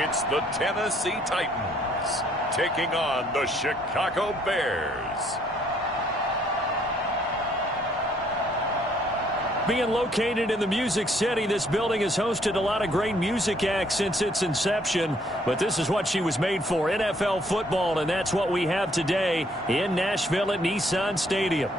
It's the Tennessee Titans taking on the Chicago Bears. Being located in the Music City, this building has hosted a lot of great music acts since its inception. But this is what she was made for, NFL football, and that's what we have today in Nashville at Nissan Stadium.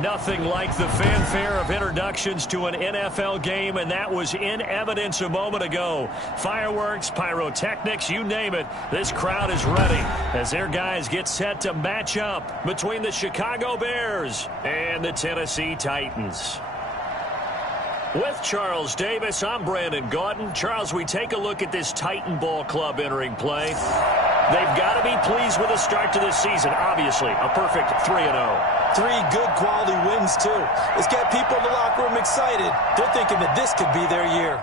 Nothing like the fanfare of introductions to an NFL game, and that was in evidence a moment ago. Fireworks, pyrotechnics, you name it. This crowd is ready as their guys get set to match up between the Chicago Bears and the Tennessee Titans. With Charles Davis, I'm Brandon Gaudin. Charles, we take a look at this Titan Ball Club entering play. They've got to be pleased with the start to this season. Obviously, a perfect 3-0. 3 good quality wins, too. It's got people in the locker room excited. They're thinking that this could be their year.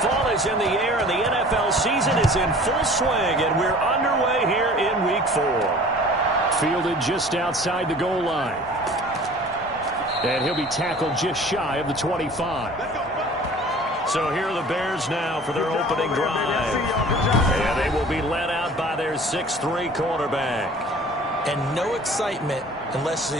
Fall is in the air, and the NFL season is in full swing, and we're underway here in Week 4. Fielded just outside the goal line. And he'll be tackled just shy of the 25. So here are the Bears now for their opening drive. And they will be led out by their 6'3" quarterback. And no excitement unless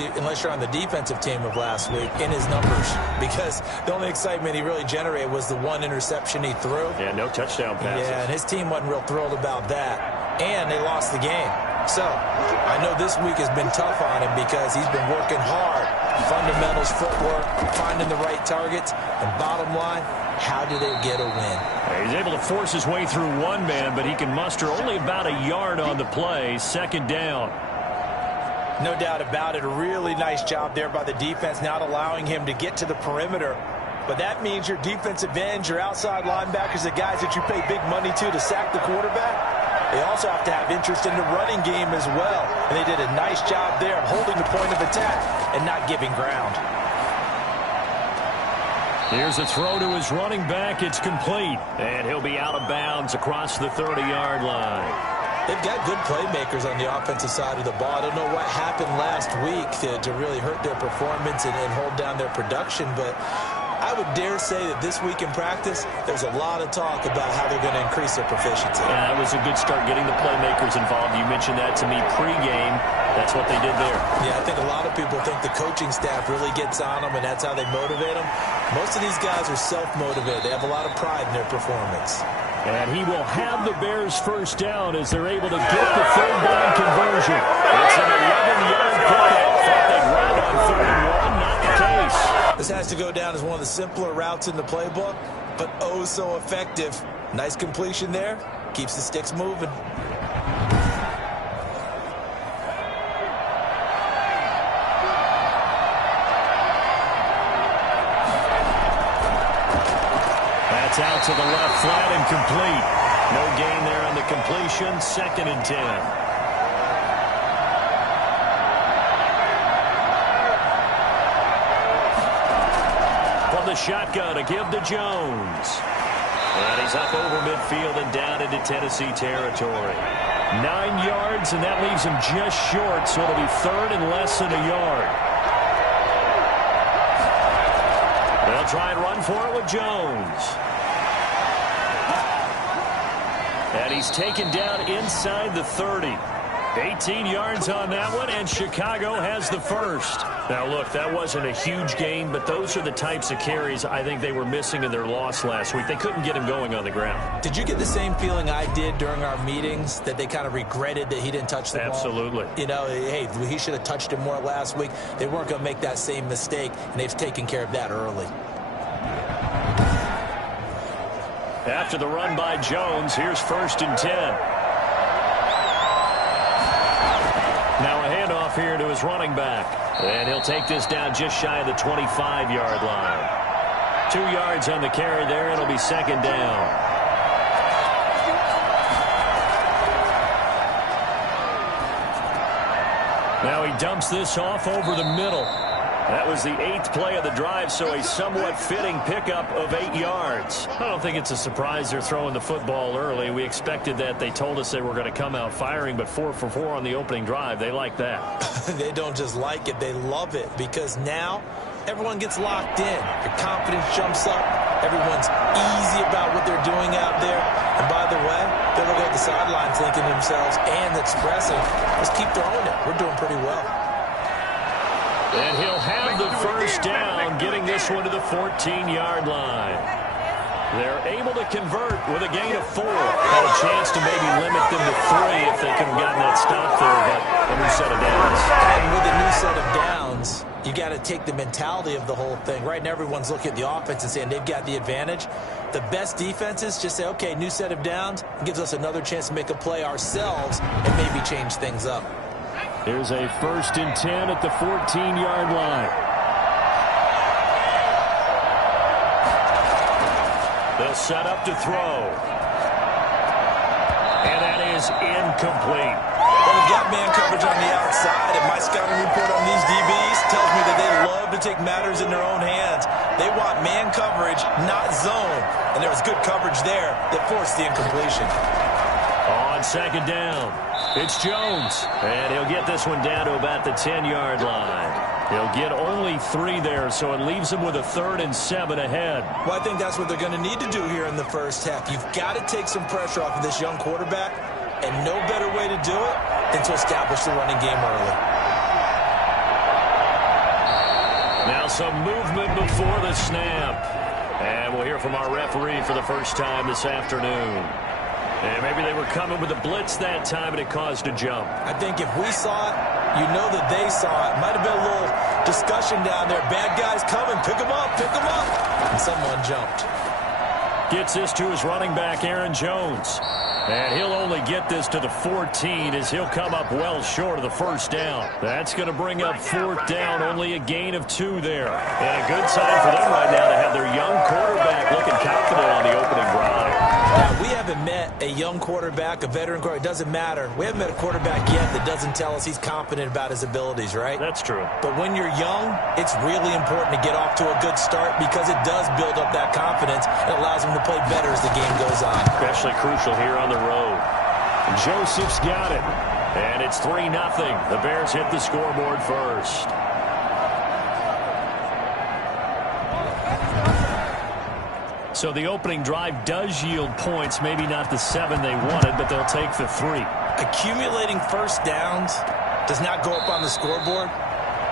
you're on the defensive team of last week in his numbers, because the only excitement he really generated was the 1 interception he threw. Yeah, no touchdown passes. Yeah, and his team wasn't real thrilled about that. And they lost the game. So I know this week has been tough on him because he's been working hard. Fundamentals, footwork, finding the right targets. And bottom line, how do they get a win? He's able to force his way through one man, but he can muster only about a yard on the play. Second down. No doubt about it. A really nice job there by the defense, not allowing him to get to the perimeter. But that means your defensive ends, your outside linebackers, the guys that you pay big money to sack the quarterback, they also have to have interest in the running game as well. And they did a nice job there of holding the point of attack and not giving ground. Here's a throw to his running back. It's complete. And he'll be out of bounds across the 30-yard line. They've got good playmakers on the offensive side of the ball. I don't know what happened last week to really hurt their performance and hold down their production, but I would dare say that this week in practice, there's a lot of talk about how they're going to increase their proficiency. Yeah, it was a good start getting the playmakers involved. You mentioned that to me pregame. That's what they did there. Yeah, I think a lot of people think the coaching staff really gets on them, and that's how they motivate them. Most of these guys are self-motivated. They have a lot of pride in their performance. And he will have the Bears first down as they're able to get the third down conversion. It's an 11-yard pickup. Thought they'd run on 31. Not the case. This has to go down as one of the simpler routes in the playbook, but oh so effective. Nice completion there. Keeps the sticks moving. Out to the left, flat and complete. No gain there on the completion. 2nd and 10. From the shotgun, a give to Jones. And he's up over midfield and down into Tennessee territory. 9 yards, and that leaves him just short, so it'll be 3rd and less than a yard. They'll try and run for it with Jones. And he's taken down inside the 30. 18 yards on that one, and Chicago has the first. Now, look, that wasn't a huge gain, but those are the types of carries I think they were missing in their loss last week. They couldn't get him going on the ground. Did you get the same feeling I did during our meetings, that they kind of regretted that he didn't touch the ball? Absolutely. You know, hey, he should have touched it more last week. They weren't going to make that same mistake, and they've taken care of that early. After the run by Jones, here's 1st and 10. Now a handoff here to his running back. And he'll take this down just shy of the 25-yard line. 2 yards on the carry there. It'll be 2nd down. Now he dumps this off over the middle. That was the 8th play of the drive, so a somewhat fitting pickup of 8 yards. I don't think it's a surprise they're throwing the football early. We expected that. They told us they were going to come out firing, but 4 for 4 on the opening drive. They like that. They don't just like it, they love it, because now everyone gets locked in. Your confidence jumps up. Everyone's easy about what they're doing out there. And by the way, they're looking at the sideline thinking to themselves and expressing, let's keep throwing it. We're doing pretty well. And he'll have the first down, getting this one to the 14-yard line. They're able to convert with a gain of 4. Had a chance to maybe limit them to 3 if they could have gotten that stop there, but a new set of downs. And with a new set of downs, you got to take the mentality of the whole thing. Right now, everyone's looking at the offense and saying they've got the advantage. The best defenses just say, okay, new set of downs. It gives us another chance to make a play ourselves and maybe change things up. Here's a 1st and 10 at the 14-yard line. They'll set up to throw. And that is incomplete. Well, we've got man coverage on the outside, and my scouting report on these DBs tells me that they love to take matters in their own hands. They want man coverage, not zone. And there was good coverage there that forced the incompletion. On 2nd down, it's Jones. And he'll get this one down to about the 10-yard line. He'll get only 3 there, so it leaves him with a 3rd and 7 ahead. Well, I think that's what they're going to need to do here in the first half. You've got to take some pressure off of this young quarterback, and no better way to do it than to establish the running game early. Now some movement before the snap. And we'll hear from our referee for the first time this afternoon. And maybe they were coming with a blitz that time, and it caused a jump. I think if we saw it, you know that they saw it. Might have been a little discussion down there. Bad guys coming. Pick them up. Pick them up. And someone jumped. Gets this to his running back, Aaron Jones. And he'll only get this to the 14 as he'll come up well short of the first down. That's going to bring up 4th down, only a gain of 2 there. And a good sign for them right now to have their young quarterback looking confident on the opening drive. Now, we haven't met a young quarterback, a veteran quarterback. It doesn't matter. We haven't met a quarterback yet that doesn't tell us he's confident about his abilities, right? That's true. But when you're young, it's really important to get off to a good start because it does build up that confidence. It allows him to play better as the game goes on. Especially crucial here on the road. Joseph's got it. And it's 3-0. The Bears hit the scoreboard first. So the opening drive does yield points, maybe not the 7 they wanted, but they'll take the 3. Accumulating first downs does not go up on the scoreboard,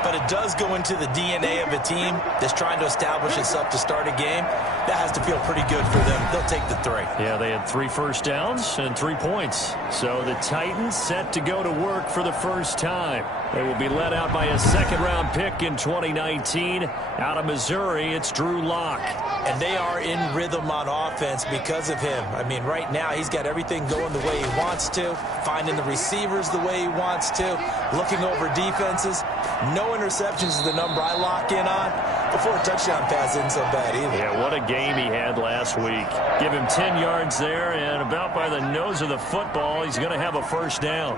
but it does go into the DNA of a team that's trying to establish itself to start a game. That has to feel pretty good for them. They'll take the 3. Yeah, they had 3 first downs and 3 points. So the Titans set to go to work for the first time. They will be led out by a 2nd-round pick in 2019. Out of Missouri, it's Drew Lock. And they are in rhythm on offense because of him. I mean, right now, he's got everything going the way he wants to, finding the receivers the way he wants to, looking over defenses. No interceptions is the number I lock in on. Before a touchdown pass isn't so bad either. Yeah, what a game he had last week. Give him 10 yards there, and about by the nose of the football, he's going to have a first down.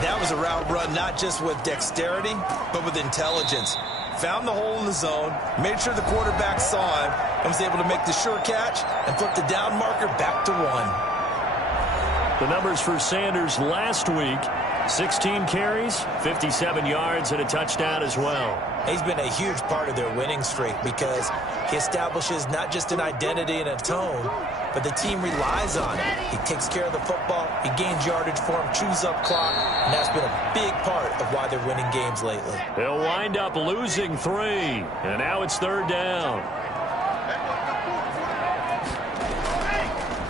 That was a route run not just with dexterity, but with intelligence. Found the hole in the zone, made sure the quarterback saw him, and was able to make the sure catch and flip the down marker back to 1. The numbers for Sanders last week, 16 carries, 57 yards, and a touchdown as well. He's been a huge part of their winning streak because he establishes not just an identity and a tone, but the team relies on it. He takes care of the football, he gains yardage for him, chews up clock, and that's been a big part of why they're winning games lately. They'll wind up losing 3, and now it's 3rd down.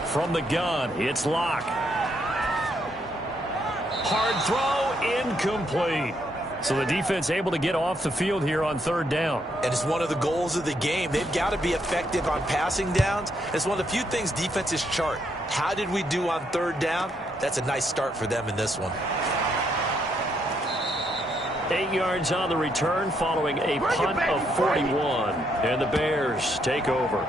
From the gun, it's Locke. Hard throw, incomplete. So the defense able to get off the field here on 3rd down. And it's one of the goals of the game. They've got to be effective on passing downs. It's one of the few things defenses chart. How did we do on 3rd down? That's a nice start for them in this one. 8 yards on the return following a punt of 41. And the Bears take over.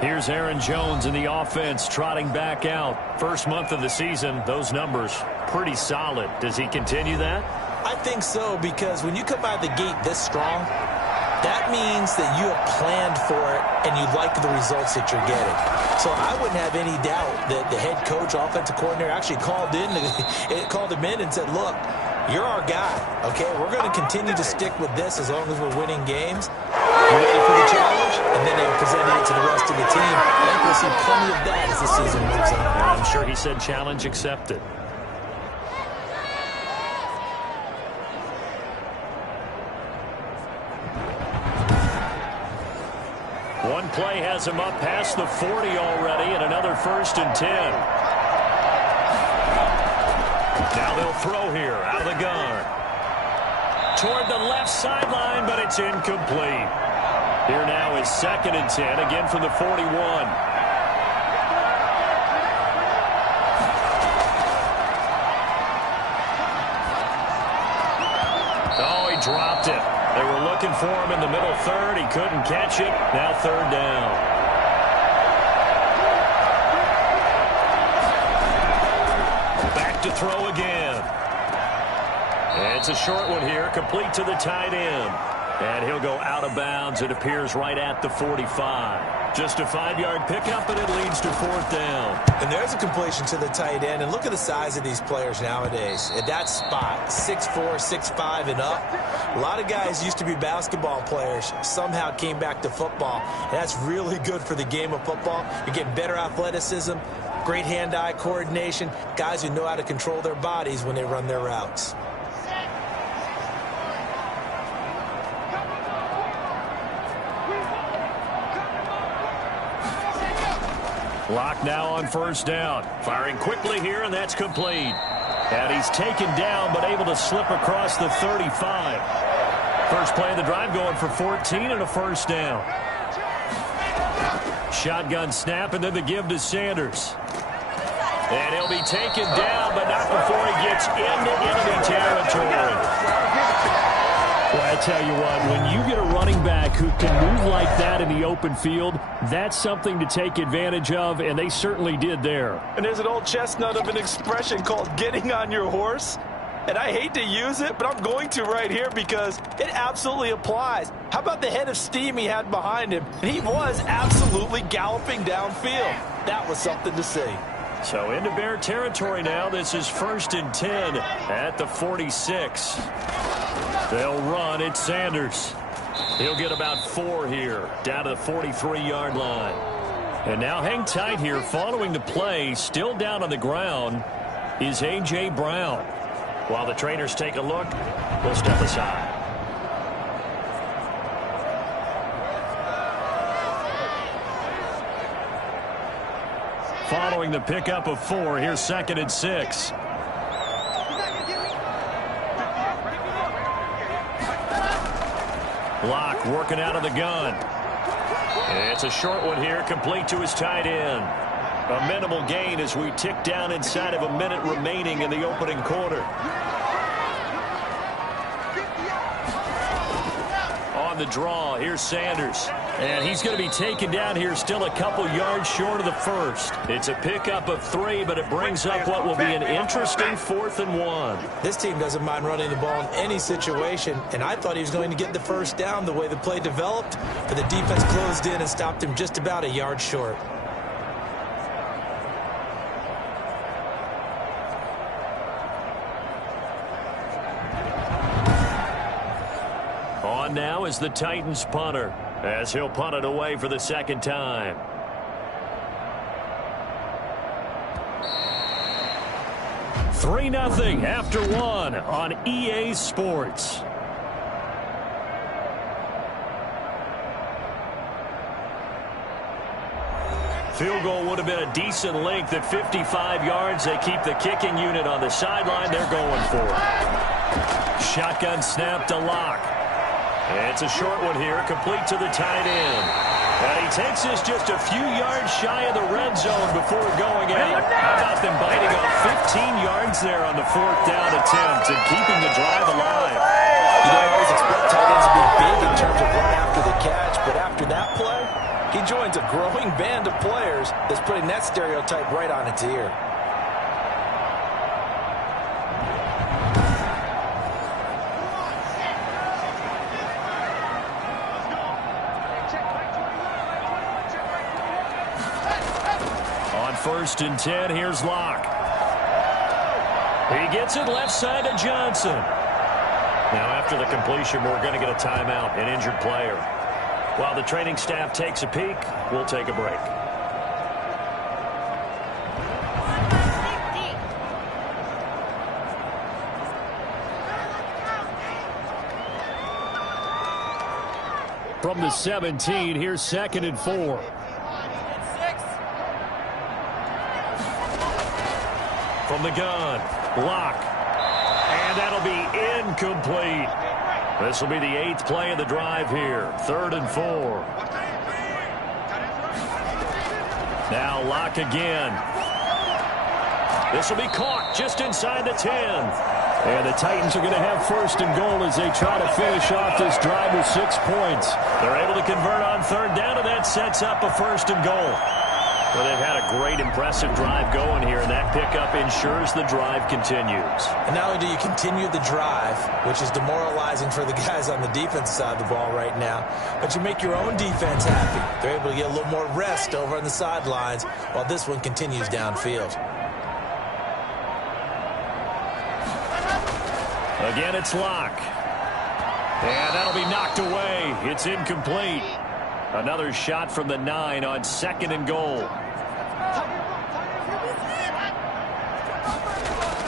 Here's Aaron Jones in the offense trotting back out. First month of the season, those numbers pretty solid. Does he continue that? I think so, because when you come out of the gate this strong, that means that you have planned for it and you like the results that you're getting. So I wouldn't have any doubt that the head coach, offensive coordinator, actually called him in and said, look, you're our guy, okay? We're going to continue to stick with this as long as we're winning games. You ready for the challenge? And then they presented it to the rest of the team. I think we'll see plenty of that as the season moves on. I'm sure he said challenge accepted. One play has him up past the 40 already, and another 1st and 10. Now they'll throw here out of the gun. Toward the left sideline, but it's incomplete. Here now is 2nd and 10, again from the 41. Oh, he dropped it. They were looking for him in the middle 3rd. He couldn't catch it. Now 3rd down. Back to throw again. And it's a short one here, complete to the tight end. And he'll go out of bounds. It appears right at the 45. Just a 5-yard pickup, and it leads to 4th down. And there's a completion to the tight end. And look at the size of these players nowadays. At that spot, 6'4", 6'5", and up. A lot of guys used to be basketball players, somehow came back to football. And that's really good for the game of football. You're getting better athleticism, great hand-eye coordination, guys who know how to control their bodies when they run their routes. Locke now on 1st down. Firing quickly here, and that's complete. And he's taken down, but able to slip across the 35. First play of the drive going for 14 and a 1st down. Shotgun snap, and then the give to Sanders. And he'll be taken down, but not before he gets into enemy territory. Well, I tell you what, when you get a running back who can move like that in the open field, that's something to take advantage of, and they certainly did there. And there's an old chestnut of an expression called getting on your horse. And I hate to use it, but I'm going to right here because it absolutely applies. How about the head of steam he had behind him? And he was absolutely galloping downfield. That was something to see. So into Bear territory now. This is 1st and 10 at the 46. They'll run. It's Sanders. He'll get about 4 here, down to the 43-yard line. And now hang tight here. Following the play, still down on the ground, is A.J. Brown. While the trainers take a look, we'll step aside. Following the pickup of 4, here's 2nd and 6. Locke working out of the gun. It's a short one here, complete to his tight end. A minimal gain as we tick down inside of a minute remaining in the opening quarter. On the draw, here's Sanders. And he's going to be taken down here still a couple yards short of the 1st. It's a pickup of 3, but it brings up what will be an interesting 4th and 1. This team doesn't mind running the ball in any situation, and I thought he was going to get the 1st down the way the play developed, but the defense closed in and stopped him just about a yard short. On now is the Titans punter, as he'll punt it away for the 2nd time. 3-0 after one on EA Sports. Field goal would have been a decent length at 55 yards. They keep the kicking unit on the sideline. They're going for it. Shotgun snap to Locke. It's a short one here, complete to the tight end. And he takes this just a few yards shy of the red zone before going out. How about them biting off 15 yards there on the 4th down attempt and keeping the drive alive? You don't always expect tight ends to be big in terms of run after the catch, but after that play, he joins a growing band of players that's putting that stereotype right on its ear. On 1st and 10, here's Locke. He gets it left side to Johnson. Now after the completion, we're going to get a timeout, an injured player. While the training staff takes a peek, we'll take a break. From the 17, here's 2nd and 4. From the gun, Locke. And that'll be incomplete. This will be the 8th play of the drive here. 3rd and 4. Now Locke again. This will be caught just inside the 10. And the Titans are going to have 1st and goal as they try to finish off this drive with 6 points. They're able to convert on 3rd down, and that sets up a 1st and goal. Well, they've had a great, impressive drive going here, and that pickup ensures the drive continues. And not only do you continue the drive, which is demoralizing for the guys on the defensive side of the ball right now, but you make your own defense happy. They're able to get a little more rest over on the sidelines while this one continues downfield. Again, it's Locke. And that'll be knocked away. It's incomplete. Another shot from the 9 on 2nd and goal.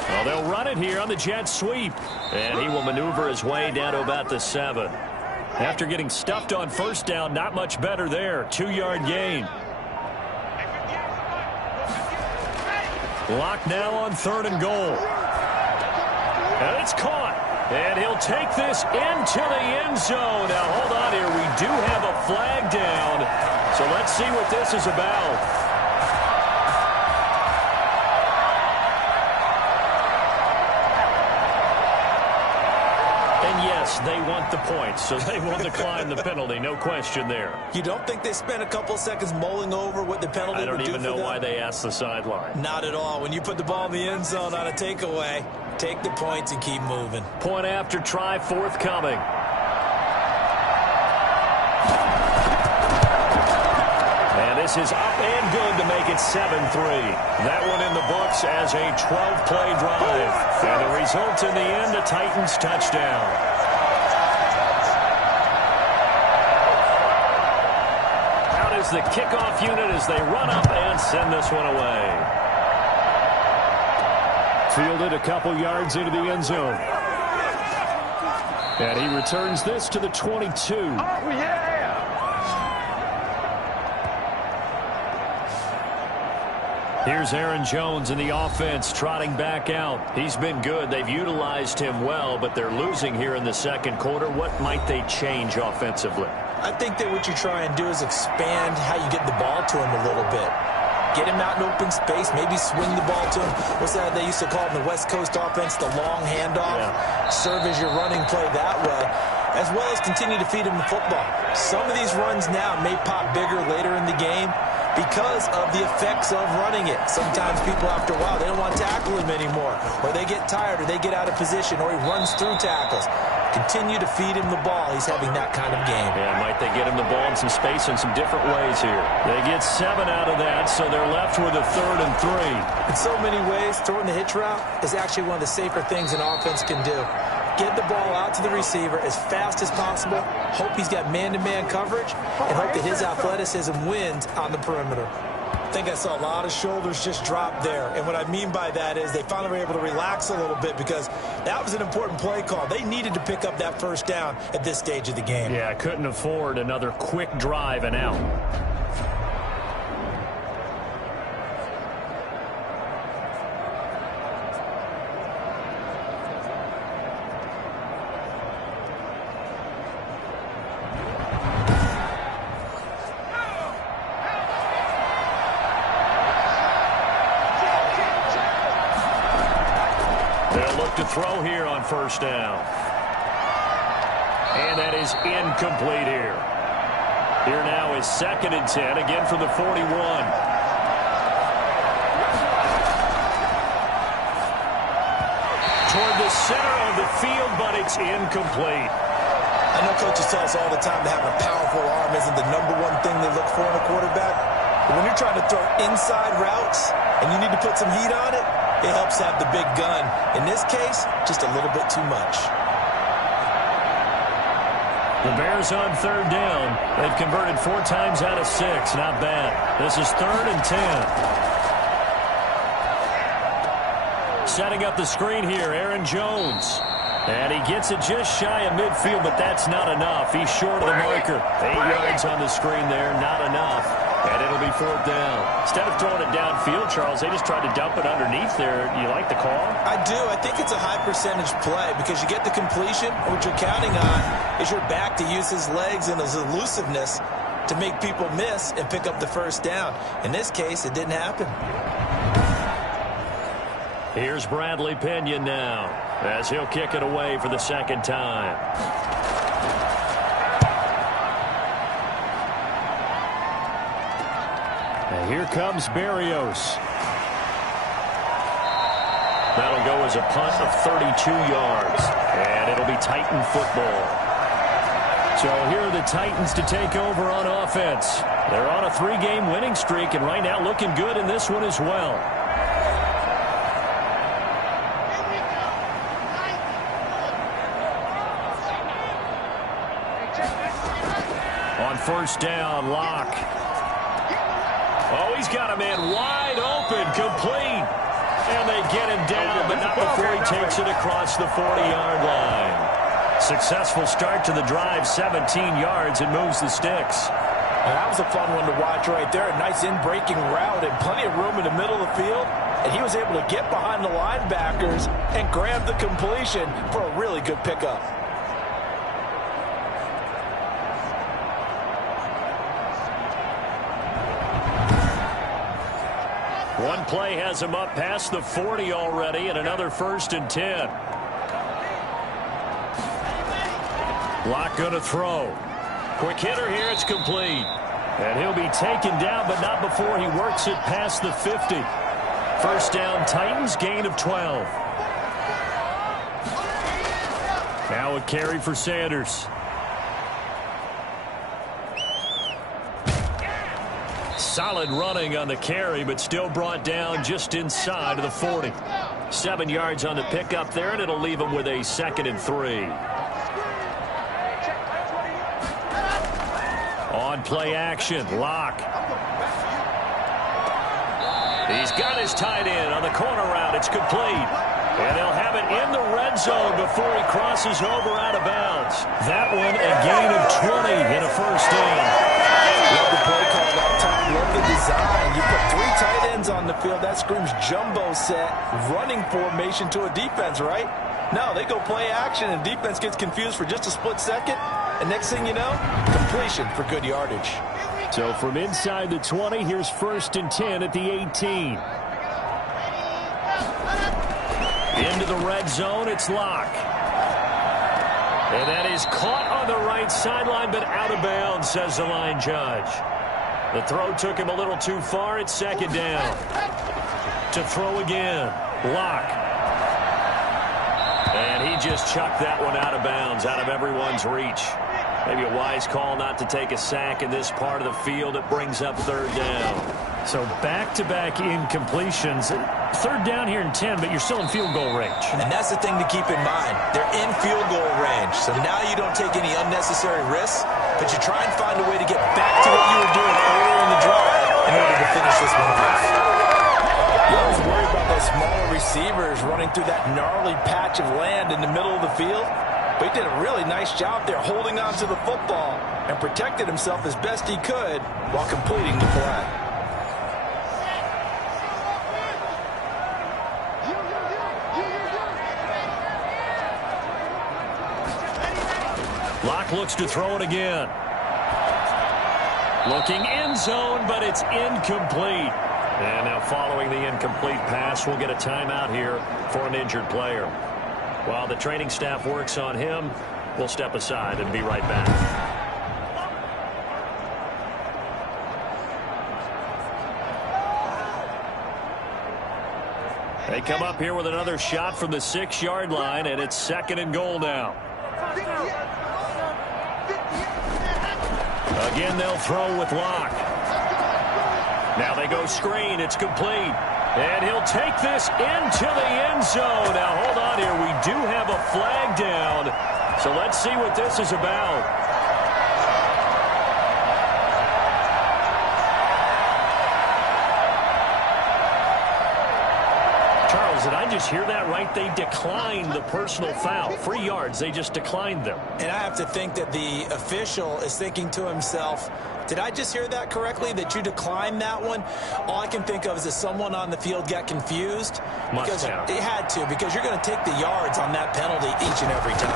Well, they'll run it here on the jet sweep. And he will maneuver his way down to about the 7. After getting stuffed on 1st down, not much better there. 2-yard gain. Locke now on 3rd and goal. And it's caught. And he'll take this into the end zone. Now, hold on here. We do have a flag down. So let's see what this is about. And yes, they want the points, so they will decline the penalty. No question there. You don't think they spent a couple seconds mulling over what the penalty would do for them? I don't even know why they asked the sideline. Not at all. When you put the ball in the end zone on a takeaway, take the points and keep moving. Point after try forthcoming. And this is up and good to make it 7-3. That one in the books as a 12-play drive. And the result in the end, a Titans touchdown. Out is the kickoff unit as they run up and send this one away. Fielded a couple yards into the end zone. And he returns this to the 22. Oh, yeah! Here's Aaron Jones in the offense trotting back out. He's been good. They've utilized him well, but they're losing here in the 2nd quarter. What might they change offensively? I think that what you try and do is expand how you get the ball to him a little bit. Get him out in open space, maybe swing the ball to him. What's that they used to call in the West Coast offense, the long handoff? Yeah. Serve as your running play that way, as well as continue to feed him the football. Some of these runs now may pop bigger later in the game because of the effects of running it. Sometimes people, after a while, they don't want to tackle him anymore, or they get tired, or they get out of position, or he runs through tackles. Continue to feed him the ball. He's having that kind of game. Yeah, might they get him the ball in some space in some different ways here. They get 7 out of that, so they're left with a 3rd and 3. In so many ways, throwing the hitch route is actually one of the safer things an offense can do. Get the ball out to the receiver as fast as possible, hope he's got man-to-man coverage, and hope that his athleticism wins on the perimeter. think I saw a lot of shoulders just drop there. And what I mean by that is they finally were able to relax a little bit because that was an important play call. They needed to pick up that first down at this stage of the game. Yeah, couldn't afford another quick drive and out. To throw here on first down. And that is incomplete here. Here now is 2nd and 10, again from the 41. Toward the center of the field, but it's incomplete. I know coaches tell us all the time that having a powerful arm isn't the #1 thing they look for in a quarterback. But when you're trying to throw inside routes and you need to put some heat on it, it helps have the big gun. In this case, just a little bit too much. The Bears on 3rd down. They've converted 4 times out of 6. Not bad. This is 3rd and 10. Setting up the screen here, Aaron Jones. And he gets it just shy of midfield, but that's not enough. He's short of the marker. 8 yards on the screen there, not enough. And it'll be 4th down. Instead of throwing it downfield, Charles, they just tried to dump it underneath there. You like the call? I do. I think it's a high percentage play because you get the completion. And what you're counting on is your back to use his legs and his elusiveness to make people miss and pick up the first down. In this case, it didn't happen. Here's Bradley Pinion now as he'll kick it away for the 2nd time. And here comes Berrios. That'll go as a punt of 32 yards. And it'll be Titan football. So here are the Titans to take over on offense. They're on a 3-game winning streak and right now looking good in this one as well. On first down, Locke. Oh, he's got a man wide open, complete. And they get him down, but not before he takes it across the 40-yard line. Successful start to the drive, 17 yards, and moves the sticks. Well, that was a fun one to watch right there. A nice in-breaking route and plenty of room in the middle of the field. And he was able to get behind the linebackers and grab the completion for a really good pickup. One play has him up past the 40 already, and another 1st and 10. Locke going to throw. Quick hitter here, it's complete. And he'll be taken down, but not before he works it past the 50. First down, Titans, gain of 12. Now a carry for Sanders. Solid running on the carry, but still brought down just inside of the 40. 7 yards on the pickup there, and it'll leave him with a 2nd and 3. On play action, Locke. He's got his tight end on the corner route. It's complete. And they'll have it in the red zone before he crosses over out of bounds. That one a gain of 20 and a first down. Love the play call that time. Love the design. You put 3 tight ends on the field. That screams jumbo set, running formation to a defense, right? No, they go play action, and defense gets confused for just a split second. And next thing you know, completion for good yardage. So from inside the 20, here's 1st and 10 at the 18. Into the red zone, it's Locke. And that is caught on the right sideline, but out of bounds, says the line judge. The throw took him a little too far. It's 2nd down. To throw again, Locke. And he just chucked that one out of bounds, out of everyone's reach. Maybe a wise call not to take a sack in this part of the field. It brings up 3rd down. So back-to-back incompletions. 3rd down here in 10, but you're still in field goal range. And that's the thing to keep in mind. They're in field goal range. So now you don't take any unnecessary risks, but you try and find a way to get back to what you were doing earlier in the drive in order to finish this one off. You always worry about those smaller receivers running through that gnarly patch of land in the middle of the field. But he did a really nice job there holding on to the football and protected himself as best he could while completing the play. Locke looks to throw it again. Looking end zone, but it's incomplete. And now following the incomplete pass, we'll get a timeout here for an injured player. While the training staff works on him, we'll step aside and be right back. They come up here with another shot from the 6-yard line, and it's 2nd and goal now. Again, they'll throw with Locke. Now they go screen. It's complete. And he'll take this into the end zone. Now, hold on here. We do have a flag down. So let's see what this is about. Charles, did I just hear that right? They declined the personal foul. 3 yards. They just declined them. And I have to think that the official is thinking to himself, did I just hear that correctly, that you declined that one? All I can think of is that someone on the field got confused. Because it had to, because you're going to take the yards on that penalty each and every time.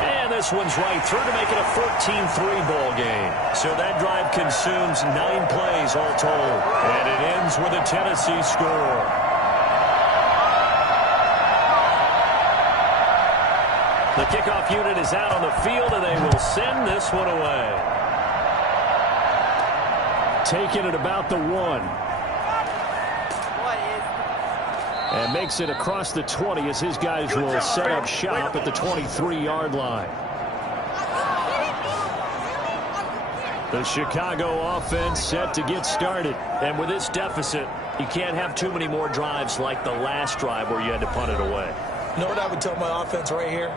And this one's right through to make it a 14-3 ball game. So that drive consumes 9 plays all told. And it ends with a Tennessee score. The kickoff unit is out on the field, and they will send this one away. Taking it about the 1. And makes it across the 20 as his guys will set up shop at the 23-yard line. The Chicago offense set to get started. And with this deficit, you can't have too many more drives like the last drive where you had to punt it away. You know what I would tell my offense right here?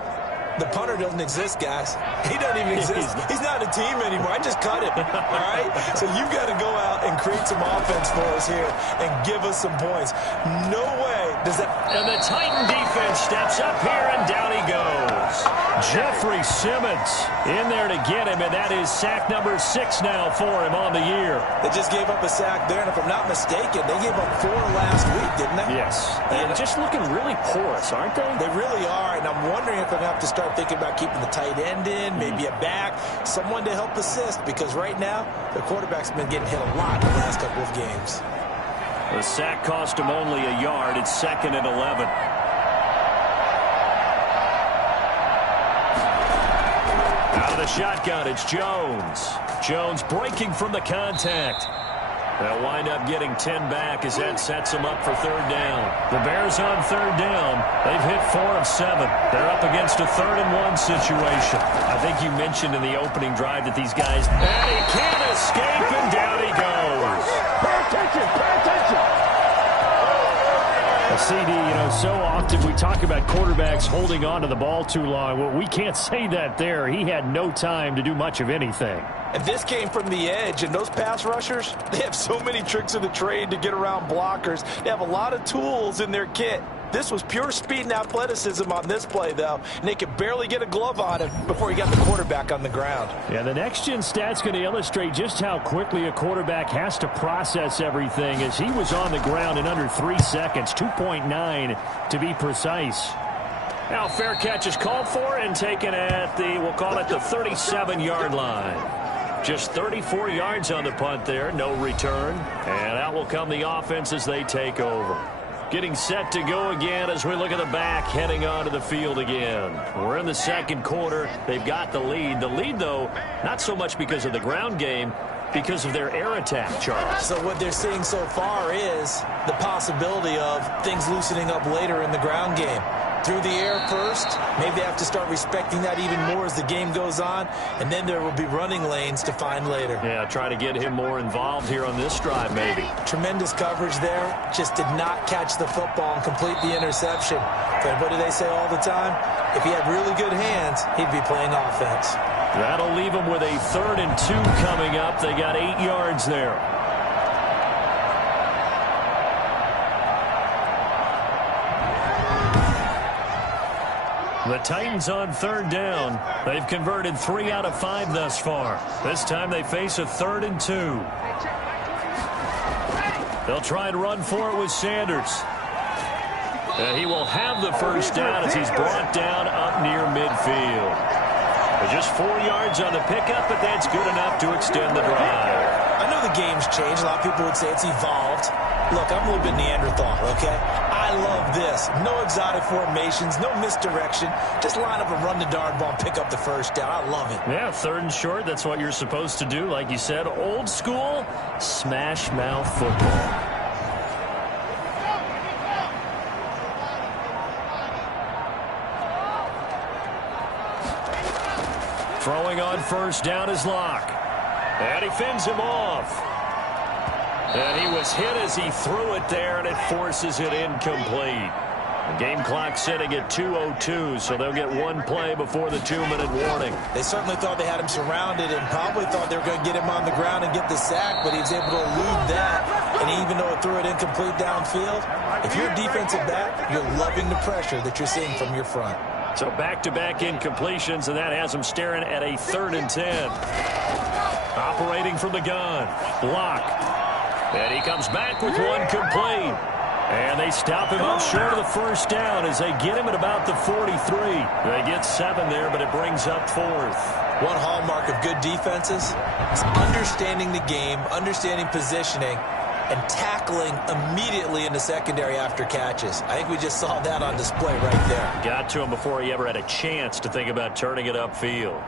The punter doesn't exist, guys. He doesn't even exist. He's not a team anymore. I just cut him, all right? So you've got to go out and create some offense for us here and give us some points. No way does that... And the Titan defense steps up here, and down he goes. Jeffrey Simmons in there to get him, and that is sack number 6 now for him on the year. They just gave up a sack there, and if I'm not mistaken, they gave up 4 last week, didn't they? Yes. And just looking really porous, aren't they? They really are, and I'm wondering if I'm going to have to start thinking about keeping the tight end in, maybe a back, someone to help assist, because right now, the quarterback's been getting hit a lot in the last couple of games. The sack cost him only a yard. It's 2nd and 11. Out of the shotgun, it's Jones. Jones breaking from the contact. They'll wind up getting 10 back as that sets them up for 3rd down. The Bears on 3rd down. They've hit 4 of 7. They're up against a 3rd and 1 situation. I think you mentioned in the opening drive that these guys... And he can't escape, and down he goes. Pay attention, pay attention. CD, so often we talk about quarterbacks holding on to the ball too long. Well, we can't say that there. He had no time to do much of anything. And this came from the edge, and those pass rushers, they have so many tricks of the trade to get around blockers. They have a lot of tools in their kit. This was pure speed and athleticism on this play, though, and they could barely get a glove on him before he got the quarterback on the ground. Yeah, the next-gen stat's going to illustrate just how quickly a quarterback has to process everything, as he was on the ground in under 3 seconds, 2.9 to be precise. Now, fair catch is called for and taken at the, we'll call it the 37-yard line. Just 34 yards on the punt there, no return. And out will come the offense as they take over. Getting set to go again as we look at the back, heading onto the field again. We're in the 2nd quarter. They've got the lead. The lead, though, not so much because of the ground game, because of their air attack, Charles. So what they're seeing so far is the possibility of things loosening up later in the ground game. Through the air first, maybe they have to start respecting that even more as the game goes on, and then there will be running lanes to find later. Yeah, try to get him more involved here on this drive, maybe. Tremendous coverage there, just did not catch the football and complete the interception. But what do they say all the time? If he had really good hands, he'd be playing offense. That'll leave them with a 3rd and 2 coming up. They got 8 yards there. The Titans on 3rd down. They've converted 3 out of 5 thus far. This time they face a 3rd and 2. They'll try and run for it with Sanders. He will have the first down as he's brought down up near midfield. Just 4 yards on the pickup, but that's good enough to extend the drive. I know the game's changed. A lot of people would say it's evolved. Look, I'm a little bit Neanderthal, okay? I love this. No exotic formations, no misdirection. Just line up and run the darn ball and pick up the first down. I love it. Yeah, 3rd and short, that's what you're supposed to do. Like you said, old school, smash mouth football. Throwing on first down is Locke. And he fends him off. And he was hit as he threw it there, and it forces it incomplete. The game clock sitting at 2:02, so they'll get 1 play before the 2-minute warning. They certainly thought they had him surrounded and probably thought they were going to get him on the ground and get the sack, but he was able to elude that. And even though it threw it incomplete downfield, if you're a defensive back, you're loving the pressure that you're seeing from your front. So back-to-back incompletions, and that has him staring at a 3rd and 10. Operating from the gun, Locke. And he comes back with 1 complete. And they stop him up short of the first down as they get him at about the 43. They get 7 there, but it brings up 4th. One hallmark of good defenses is understanding the game, understanding positioning, and tackling immediately in the secondary after catches. I think we just saw that on display right there. Got to him before he ever had a chance to think about turning it upfield.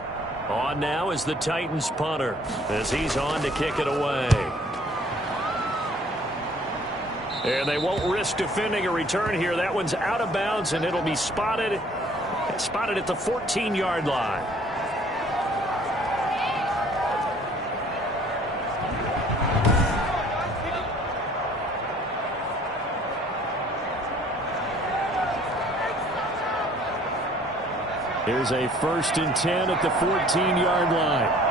On now is the Titans punter as he's on to kick it away. And they won't risk defending a return here. That one's out of bounds, and it'll be spotted at the 14-yard line. Here's a 1st and 10 at the 14-yard line.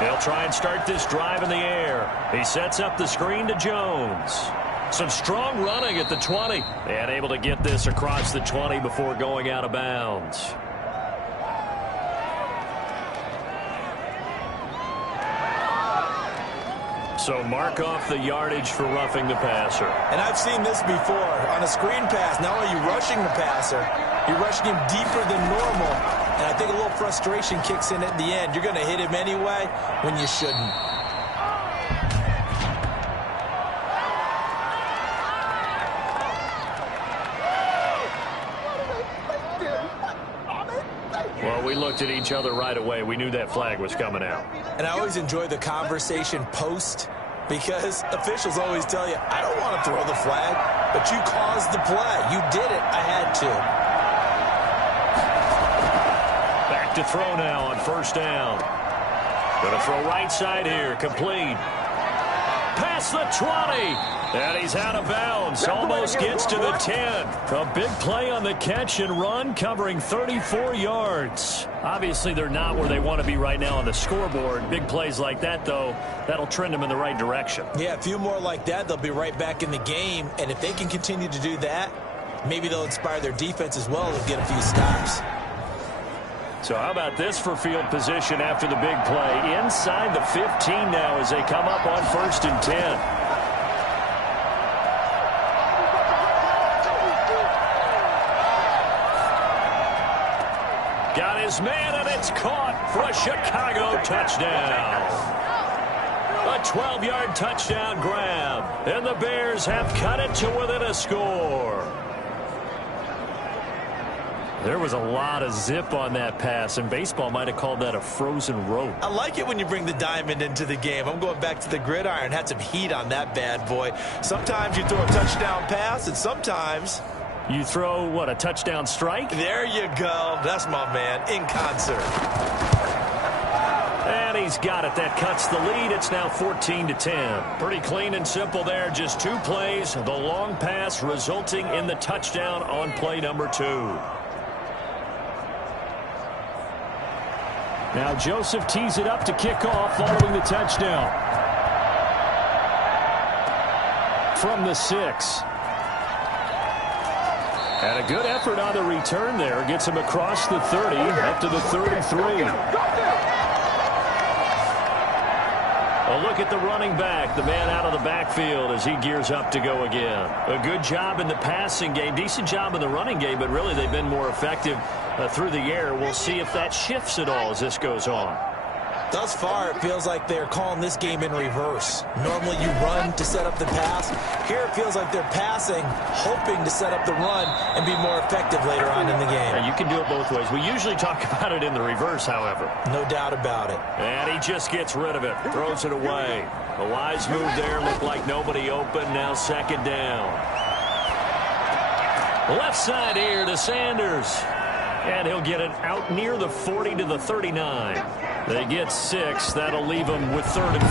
They'll try and start this drive in the air. He sets up the screen to Jones. Some strong running at the 20. And able to get this across the 20 before going out of bounds. So mark off the yardage for roughing the passer. And I've seen this before. On a screen pass, not only are you rushing the passer, you're rushing him deeper than normal. And I think a little frustration kicks in at the end. You're going to hit him anyway when you shouldn't. Well, we looked at each other right away. We knew that flag was coming out. And I always enjoy the conversation post because officials always tell you, I don't want to throw the flag, but you caused the play. You did it. I had to. Back to throw now on first down. Going to throw right side here. Complete. Past the 20. And he's out of bounds. Almost gets to the 10. A big play on the catch and run, covering 34 yards. Obviously, they're not where they want to be right now on the scoreboard. Big plays like that, though, that'll trend them in the right direction. Yeah, a few more like that, they'll be right back in the game. And if they can continue to do that, maybe they'll inspire their defense as well and get a few stops. So how about this for field position after the big play? Inside the 15 now as they come up on 1st and 10. Got his man, and it's caught for a Chicago touchdown. A 12-yard touchdown grab, and the Bears have cut it to within a score. There was a lot of zip on that pass, and baseball might have called that a frozen rope. I like it when you bring the diamond into the game. I'm going back to the gridiron. Had some heat on that bad boy. Sometimes you throw a touchdown pass, and sometimes you throw, what, a touchdown strike? There you go. That's my man, in concert. And And he's got it. That cuts the lead. It's now 14-10. Pretty clean and simple there. Just 2 plays. The long pass resulting in the touchdown on play number 2. Now Joseph tees it up to kick off following the touchdown. From the 6. And a good effort on the return there. Gets him across the 30, up to the 33. A look at the running back, the man out of the backfield as he gears up to go again. A good job in the passing game, decent job in the running game, but really they've been more effective through the air. We'll see if that shifts at all as this goes on. Thus far, it feels like they're calling this game in reverse. Normally you run to set up the pass. Here it feels like they're passing, hoping to set up the run and be more effective later on in the game. Yeah, you can do it both ways. We usually talk about it in the reverse, however. No doubt about it. And he just gets rid of it, throws it away. A wise move there, looked like nobody open, now second down. Left side here to Sanders. And he'll get it out near the 40 to the 39. They get 6. That'll leave them with 3rd and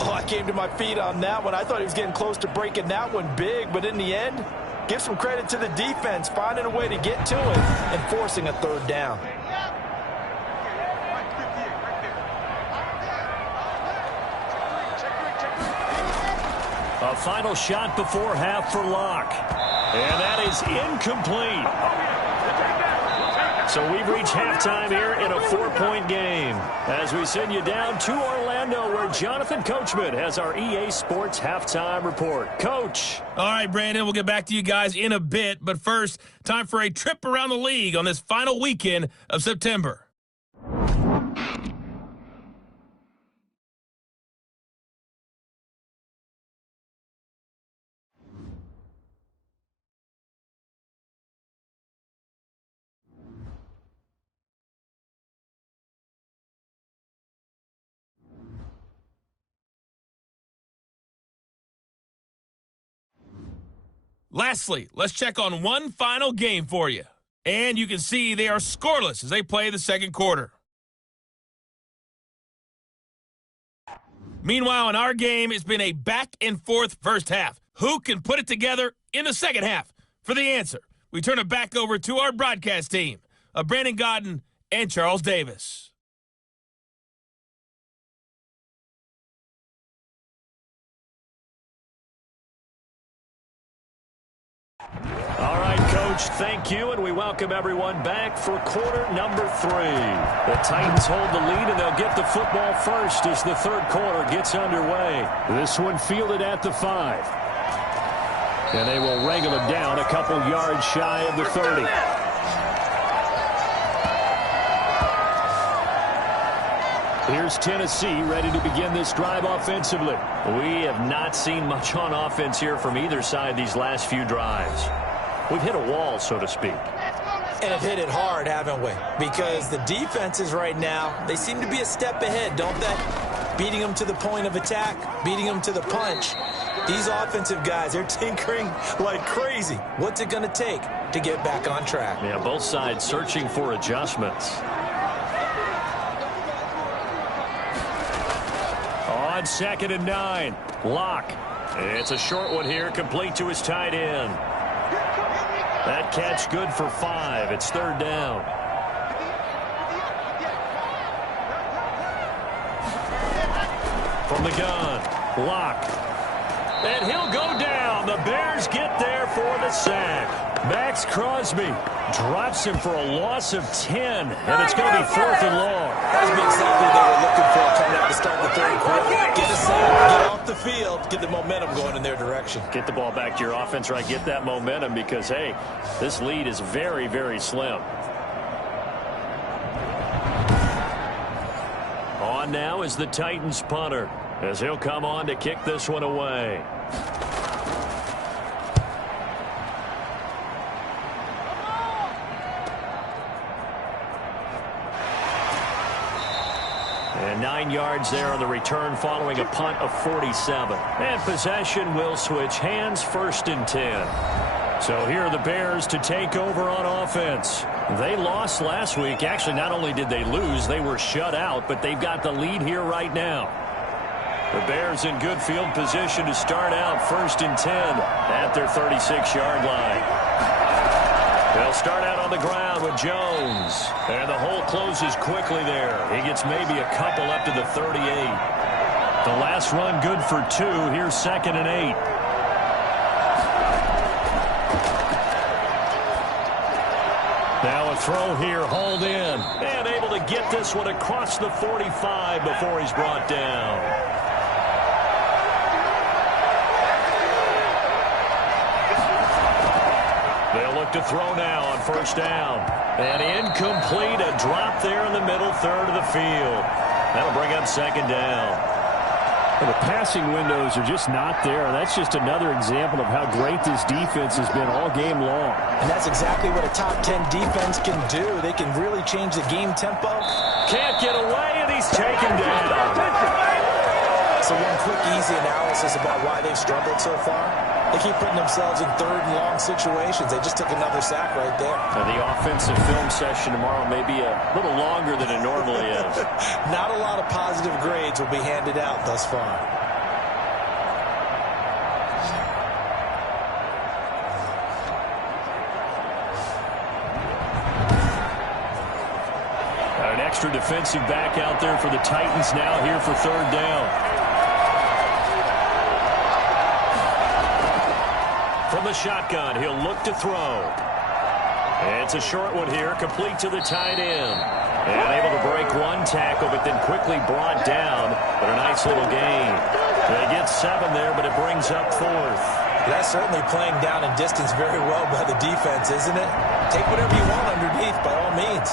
4. Oh, I came to my feet on that one. I thought he was getting close to breaking that one big, but in the end, give some credit to the defense, finding a way to get to it and forcing a 3rd down. A final shot before half for Locke. And that is incomplete. So we've reached halftime here in a 4-point game as we send you down to Orlando where Jonathan Coachman has our EA Sports halftime report. Coach. All right, Brandon, we'll get back to you guys in a bit. But first, time for a trip around the league on this final weekend of September. Lastly, let's check on one final game for you. And you can see they are scoreless as they play the second quarter. Meanwhile, in our game, it's been a back-and-forth first half. Who can put it together in the second half? For the answer, we turn it back over to our broadcast team of Brandon Godden and Charles Davis. All right, Coach, thank you, and we welcome everyone back for quarter number 3. The Titans hold the lead, and they'll get the football first as the third quarter gets underway. This one fielded at the 5. And they will wrangle it down a couple yards shy of the 30. Here's Tennessee ready to begin this drive offensively. We have not seen much on offense here from either side these last few drives. We've hit a wall, so to speak. And have hit it hard, haven't we? Because the defenses right now, they seem to be a step ahead, don't they? Beating them to the point of attack, beating them to the punch. These offensive guys, they're tinkering like crazy. What's it going to take to get back on track? Yeah, both sides searching for adjustments. On 2nd and 9, Locke. It's a short one here, complete to his tight end. That catch good for 5. It's 3rd down. From the gun, Locke. And he'll go down. The Bears get there for the sack. Max Crosby drops him for a loss of 10, and it's going to be 4th and long. That's exactly what they were looking for coming out to start the third quarter. Get a sack, get off the field, get the momentum going in their direction. Get the ball back to your offense, right? Get that momentum because, hey, this lead is very, very slim. On now is the Titans punter as he'll come on to kick this one away. And 9 yards there on the return following a punt of 47. And possession will switch hands, 1st and 10. So here are the Bears to take over on offense. They lost last week. Actually, not only did they lose, they were shut out, but they've got the lead here right now. The Bears in good field position to start out 1st and 10 at their 36-yard line. They'll start out on the ground with Jones. And the hole closes quickly there. He gets maybe a couple up to the 38. The last run good for 2. Here's 2nd and 8. Now a throw here, hauled in. And able to get this one across the 45 before he's brought down. They'll look to throw now on 1st down. And incomplete, a drop there in the middle third of the field. That'll bring up 2nd down. Well, the passing windows are just not there. That's just another example of how great this defense has been all game long. And that's exactly what a top 10 defense can do. They can really change the game tempo. Can't get away, and he's taken down. So one quick, easy analysis about why they've struggled so far. They keep putting themselves in 3rd and long situations. They just took another sack right there. Now the offensive film session tomorrow may be a little longer than it normally is. Not a lot of positive grades will be handed out thus far. An extra defensive back out there for the Titans now here for 3rd down. From the shotgun, he'll look to throw. It's a short one here, complete to the tight end. And able to break one tackle, but then quickly brought down. But a nice little gain. They get 7 there, but it brings up 4th. That's certainly playing down in distance very well by the defense, isn't it? Take whatever you want underneath, by all means.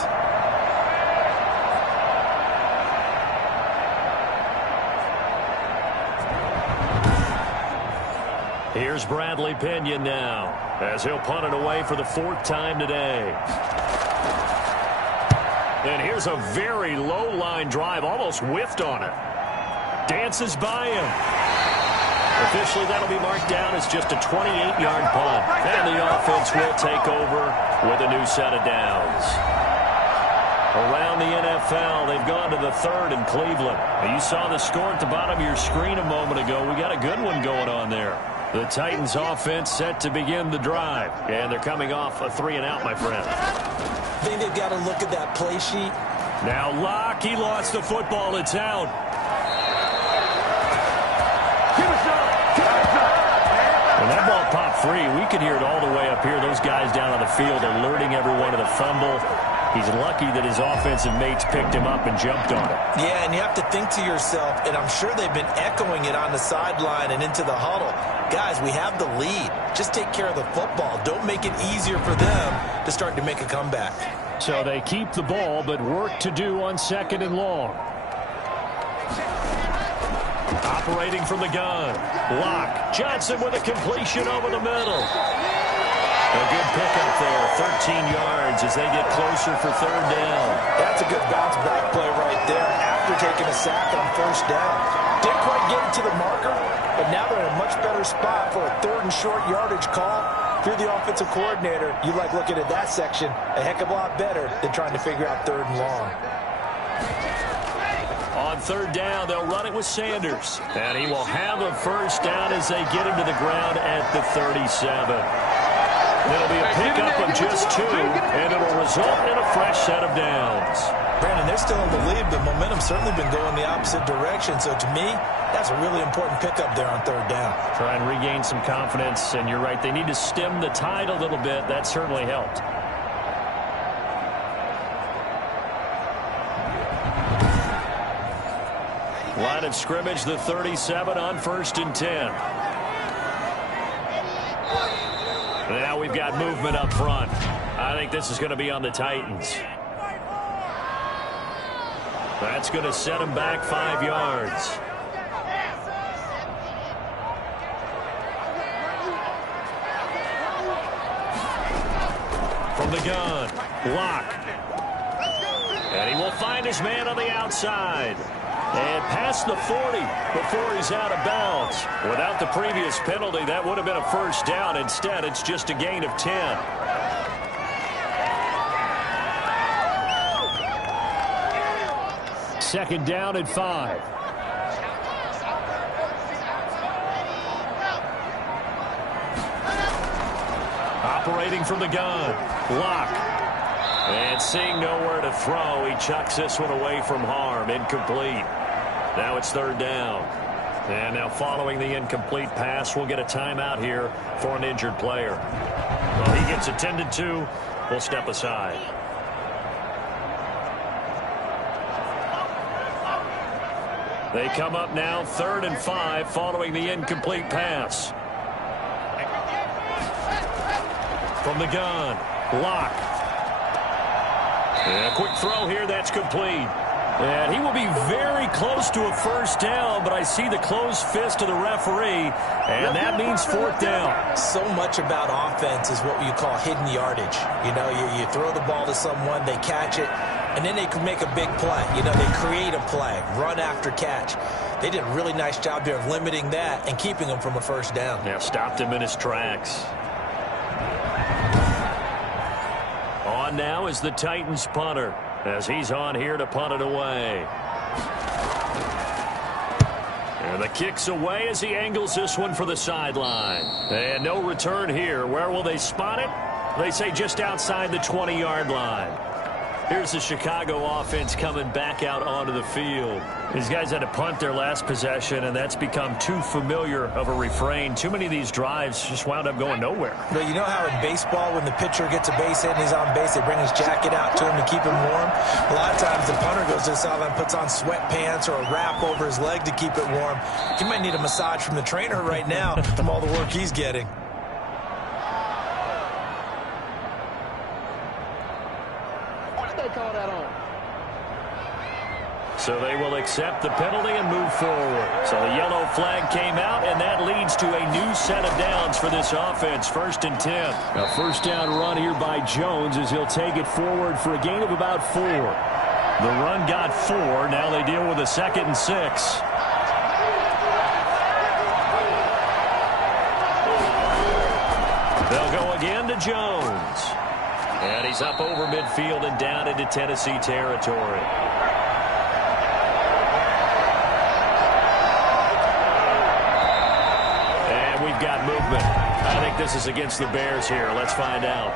Here's Bradley Pinion now, as he'll punt it away for the 4th time today. And here's a very low-line drive, almost whiffed on it. Dances by him. Officially, that'll be marked down as just a 28-yard punt. And the offense will take over with a new set of downs. Around the NFL, they've gone to the 3rd in Cleveland. You saw the score at the bottom of your screen a moment ago. We got a good one going on there. The Titans offense set to begin the drive. And they're coming off a 3-and-out, my friend. I think they've got to look at that play sheet. Now Locke, he lost the football. It's out. When that ball popped free, we could hear it all the way up here. Those guys down on the field alerting everyone to the fumble. He's lucky that his offensive mates picked him up and jumped on it. Yeah, and you have to think to yourself, and I'm sure they've been echoing it on the sideline and into the huddle. Guys, we have the lead. Just take care of the football. Don't make it easier for them to start to make a comeback. So they keep the ball, but work to do on 2nd and long. Operating from the gun. Locke. Johnson with a completion over the middle. A good pickup there, 13 yards as they get closer for 3rd down. That's a good bounce-back play right there after taking a sack on 1st down. Didn't quite get it to the marker, but now they're in a much better spot for a 3rd and short yardage call. If you're the offensive coordinator, you like looking at that section a heck of a lot better than trying to figure out 3rd and long. On 3rd down, they'll run it with Sanders. And he will have a 1st down as they get him to the ground at the 37. It'll be a pickup of just 2, and it'll result in a fresh set of downs. Brandon, they're still in the lead, but momentum's certainly been going the opposite direction. So to me, that's a really important pickup there on 3rd down. Try and regain some confidence, and you're right. They need to stem the tide a little bit. That certainly helped. Line of scrimmage, the 37 on 1st and 10. Now we've got movement up front. I think this is going to be on the Titans. That's going to set them back 5 yards. From the gun, Locke. And he will find his man on the outside. And past the 40 before he's out of bounds. Without the previous penalty, that would have been a 1st down. Instead, it's just a gain of 10. second down and 5. Operating from the gun. Lock. And seeing nowhere to throw, he chucks this one away from harm. Incomplete. Now it's third down. And now following the incomplete pass, we'll get a timeout here for an injured player. Well, he gets attended to. We'll step aside. They come up now, 3rd and 5, following the incomplete pass. From the gun, Lock. And a quick throw here, that's complete. And he will be very close to a first down, but I see the closed fist of the referee, and that means 4th down. So much about offense is what you call hidden yardage. You know, you throw the ball to someone, they catch it, and then they can make a big play. You know, they create a play, run after catch. They did a really nice job there of limiting that and keeping him from a first down. Yeah, stopped him in his tracks. On now is the Titans punter, as he's on here to punt it away. And the kick's away as he angles this one for the sideline. And no return here. Where will they spot it? They say just outside the 20-yard line. Here's the Chicago offense coming back out onto the field. These guys had to punt their last possession, and that's become too familiar of a refrain. Too many of these drives just wound up going nowhere. But you know how in baseball, when the pitcher gets a base hit and he's on base, they bring his jacket out to him to keep him warm? A lot of times the punter goes to the sideline, puts on sweatpants or a wrap over his leg to keep it warm. He might need a massage from the trainer right now from all the work he's getting. So they will accept the penalty and move forward. So the yellow flag came out, and that leads to a new set of downs for this offense. 1st and 10. A first down run here by Jones as he'll take it forward for a gain of about 4. The run got 4. Now they deal with a 2nd and 6. They'll go again to Jones. And he's up over midfield and down into Tennessee territory. Got movement. I think this is against the Bears here. Let's find out.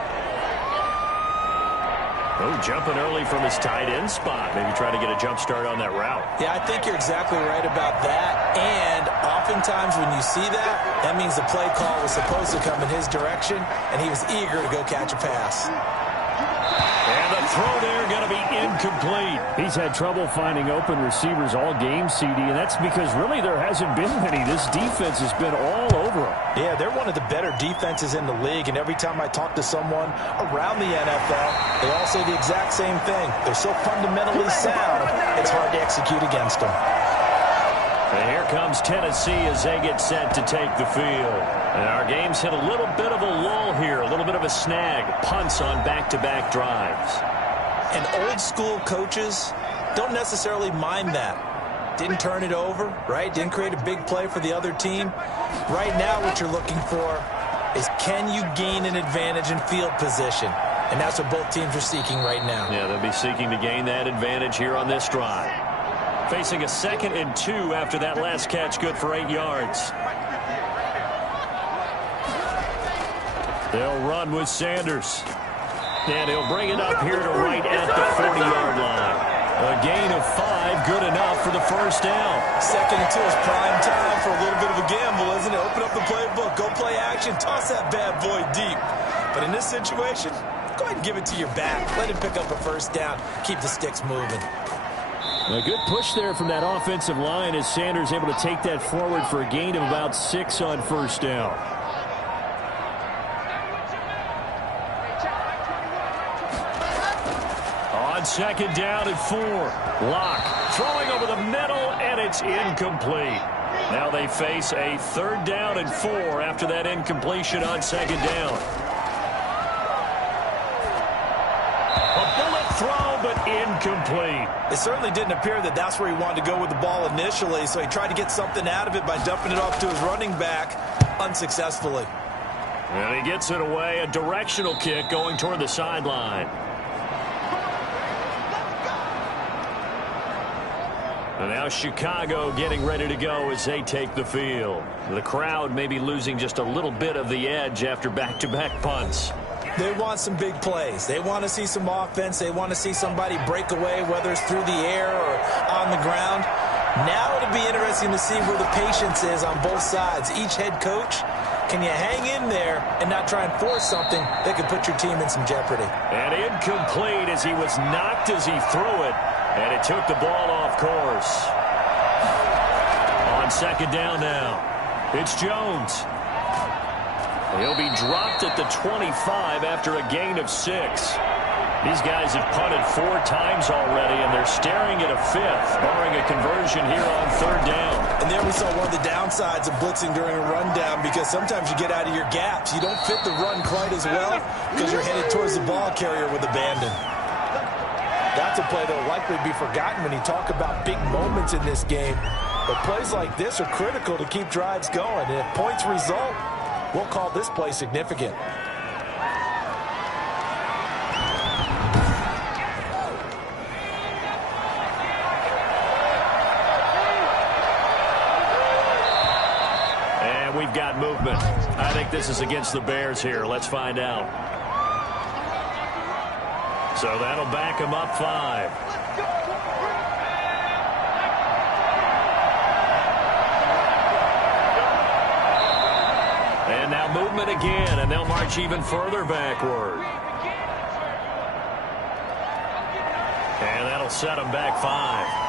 Oh, jumping early from his tight end spot. Maybe trying to get a jump start on that route. Yeah, I think you're exactly right about that. And oftentimes when you see that, that means the play call was supposed to come in his direction, and he was eager to go catch a pass. And the throw there going to be incomplete. He's had trouble finding open receivers all game, CD, and that's because really there hasn't been many. This defense has been all over him. Yeah, they're one of the better defenses in the league, and every time I talk to someone around the NFL, they all say the exact same thing. They're so fundamentally sound, it's hard to execute against them. And here comes Tennessee as they get set to take the field. And our game's hit a little bit of a lull here, a little bit of a snag. Punts on back-to-back drives. And old-school coaches don't necessarily mind that. Didn't turn it over, right? Didn't create a big play for the other team. Right now what you're looking for is can you gain an advantage in field position? And that's what both teams are seeking right now. Yeah, they'll be seeking to gain that advantage here on this drive. Facing a 2nd and 2 after that last catch, good for 8 yards. They'll run with Sanders. And he'll bring it up here to right at the 40-yard line. A gain of 5, good enough for the first down. 2nd and 2 is prime time for a little bit of a gamble, isn't it? Open up the playbook, go play action, toss that bad boy deep. But in this situation, go ahead and give it to your back. Let him pick up a first down. Keep the sticks moving. A good push there from that offensive line as Sanders able to take that forward for a gain of about 6 on first down. On 2nd down and 4. Lock throwing over the middle, and it's incomplete. Now they face a 3rd down and 4 after that incompletion on 2nd down. Throw, but incomplete. It certainly didn't appear that that's where he wanted to go with the ball initially, so he tried to get something out of it by dumping it off to his running back unsuccessfully. And he gets it away, a directional kick going toward the sideline. And now Chicago getting ready to go as they take the field. The crowd may be losing just a little bit of the edge after back-to-back punts. They want some big plays. They want to see some offense. They want to see somebody break away, whether it's through the air or on the ground. Now it'll be interesting to see where the patience is on both sides. Each head coach, can you hang in there and not try and force something that could put your team in some jeopardy? And incomplete as he was knocked as he threw it, and it took the ball off course. On second down now, it's Jones. He'll be dropped at the 25 after a gain of 6. These guys have punted 4 times already, and they're staring at a 5th, barring a conversion here on third down. And there we saw one of the downsides of blitzing during a rundown, because sometimes you get out of your gaps. You don't fit the run quite as well because you're headed towards the ball carrier with abandon. That's a play that will likely be forgotten when you talk about big moments in this game. But plays like this are critical to keep drives going. And if points result, we'll call this play significant. And we've got movement. I think this is against the Bears here. Let's find out. So that'll back them up 5. And now movement again, and they'll march even further backward. And that'll set them back 5.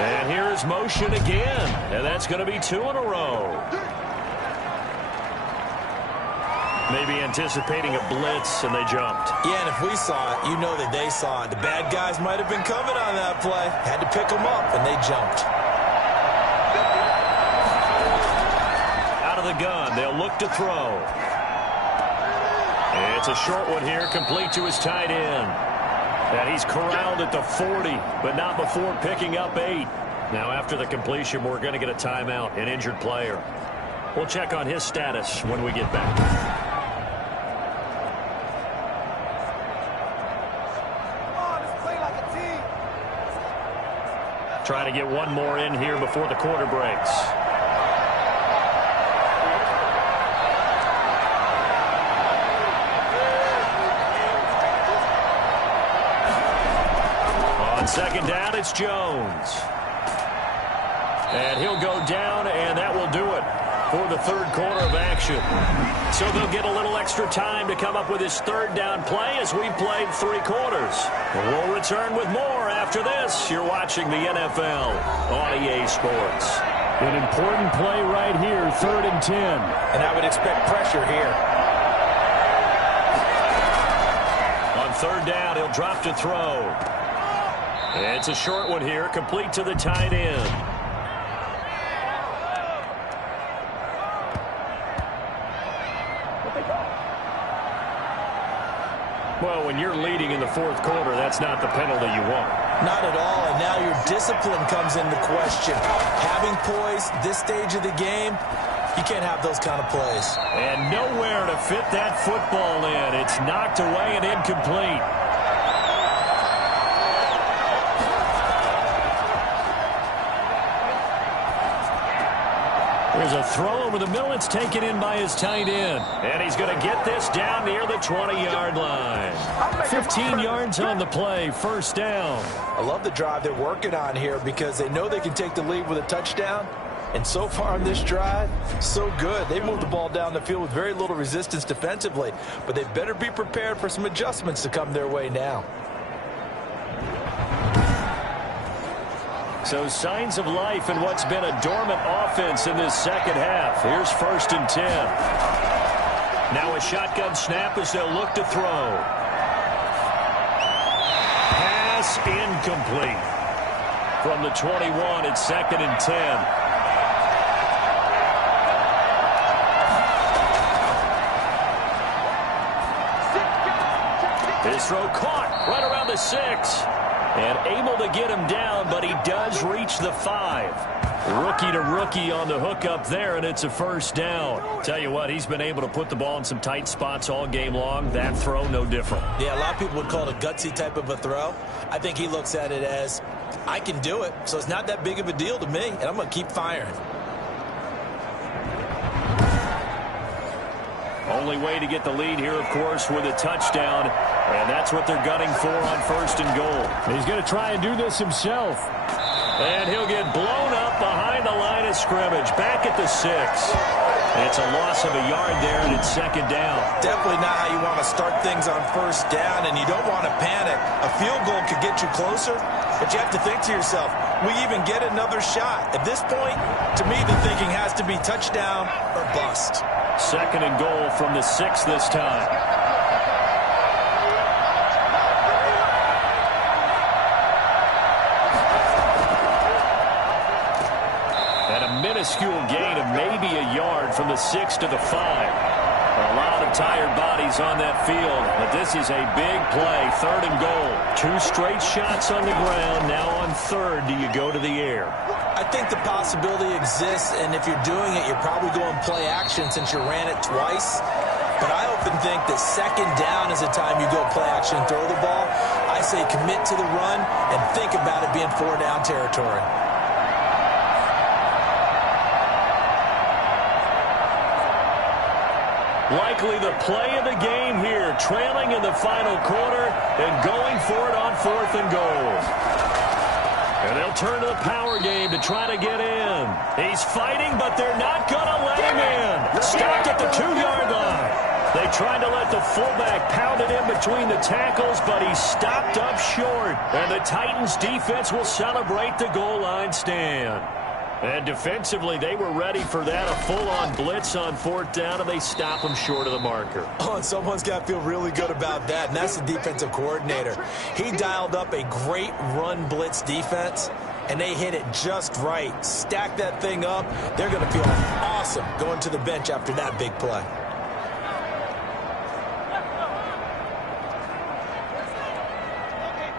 And here's motion again, and that's going to be 2 in a row. Maybe anticipating a blitz, and they jumped. Yeah, and if we saw it, you know that they saw it. The bad guys might have been coming on that play. Had to pick them up, and they jumped. Out of the gun, they'll look to throw. It's a short one here, complete to his tight end. And he's corralled at the 40, but not before picking up 8. Now, after the completion, we're going to get a timeout, an injured player. We'll check on his status when we get back. Try to get one more in here before the quarter breaks. On second down, it's Jones. And he'll go down, and that will do it for the third quarter of action. So they'll get a little extra time to come up with his third down play as we've played 3 quarters. We'll return with more after this. You're watching the NFL on EA Sports. An important play right here, 3rd and 10. And I would expect pressure here. On third down, he'll drop to throw. It's a short one here, complete to the tight end. Well, when you're leading in the 4th quarter, that's not the penalty you want. Not at all, and now your discipline comes into question. Having poise this stage of the game, you can't have those kind of plays. And nowhere to fit that football in. It's knocked away and incomplete. There's a throw over the middle. It's taken in by his tight end. And he's going to get this down near the 20-yard line. 15 yards on the play, 1st down. I love the drive they're working on here because they know they can take the lead with a touchdown. And so far on this drive, so good. They moved the ball down the field with very little resistance defensively. But they better be prepared for some adjustments to come their way now. So signs of life in what's been a dormant offense in this second half. Here's 1st and 10. Now a shotgun snap as they'll look to throw. Pass incomplete. From the 21, it's 2nd and 10. His throw caught right around the 6. And able to get him down, but he does reach the 5. Rookie to rookie on the hook up there, and it's a first down. Tell you what, he's been able to put the ball in some tight spots all game long. That throw, no different. Yeah, a lot of people would call it a gutsy type of a throw. I think he looks at it as, I can do it, so it's not that big of a deal to me, and I'm going to keep firing. Only way to get the lead here, of course, with a touchdown, and that's what they're gunning for on first and goal. He's going to try and do this himself. And he'll get blown up behind the line of scrimmage, back at the 6. It's a loss of a yard there, and it's second down. Definitely not how you want to start things on first down, and you don't want to panic. A field goal could get you closer, but you have to think to yourself, we even get another shot. At this point, to me, the thinking has to be touchdown or bust. Second and goal from the 6 this time. Minuscule gain of maybe a yard from the 6 to the 5. A lot of tired bodies on that field, but this is a big play, third and goal. 2 straight shots on the ground. Now on third, do you go to the air? I think the possibility exists, and if you're doing it, you're probably going play action since you ran it twice. But I often think that second down is the time you go play action and throw the ball. I say commit to the run and think about it being 4-down territory. Likely the play of the game here, trailing in the final quarter and going for it on fourth and goal. And they'll turn to the power game to try to get in. He's fighting, but they're not going to let him in. Stopped at the 2-yard line. They tried to let the fullback pound it in between the tackles, but he stopped up short. And the Titans defense will celebrate the goal line stand. And defensively, they were ready for that, a full-on blitz on fourth down, and they stop them short of the marker. Oh, and someone's got to feel really good about that, and that's the defensive coordinator. He dialed up a great run blitz defense, and they hit it just right. Stack that thing up. They're going to feel awesome going to the bench after that big play.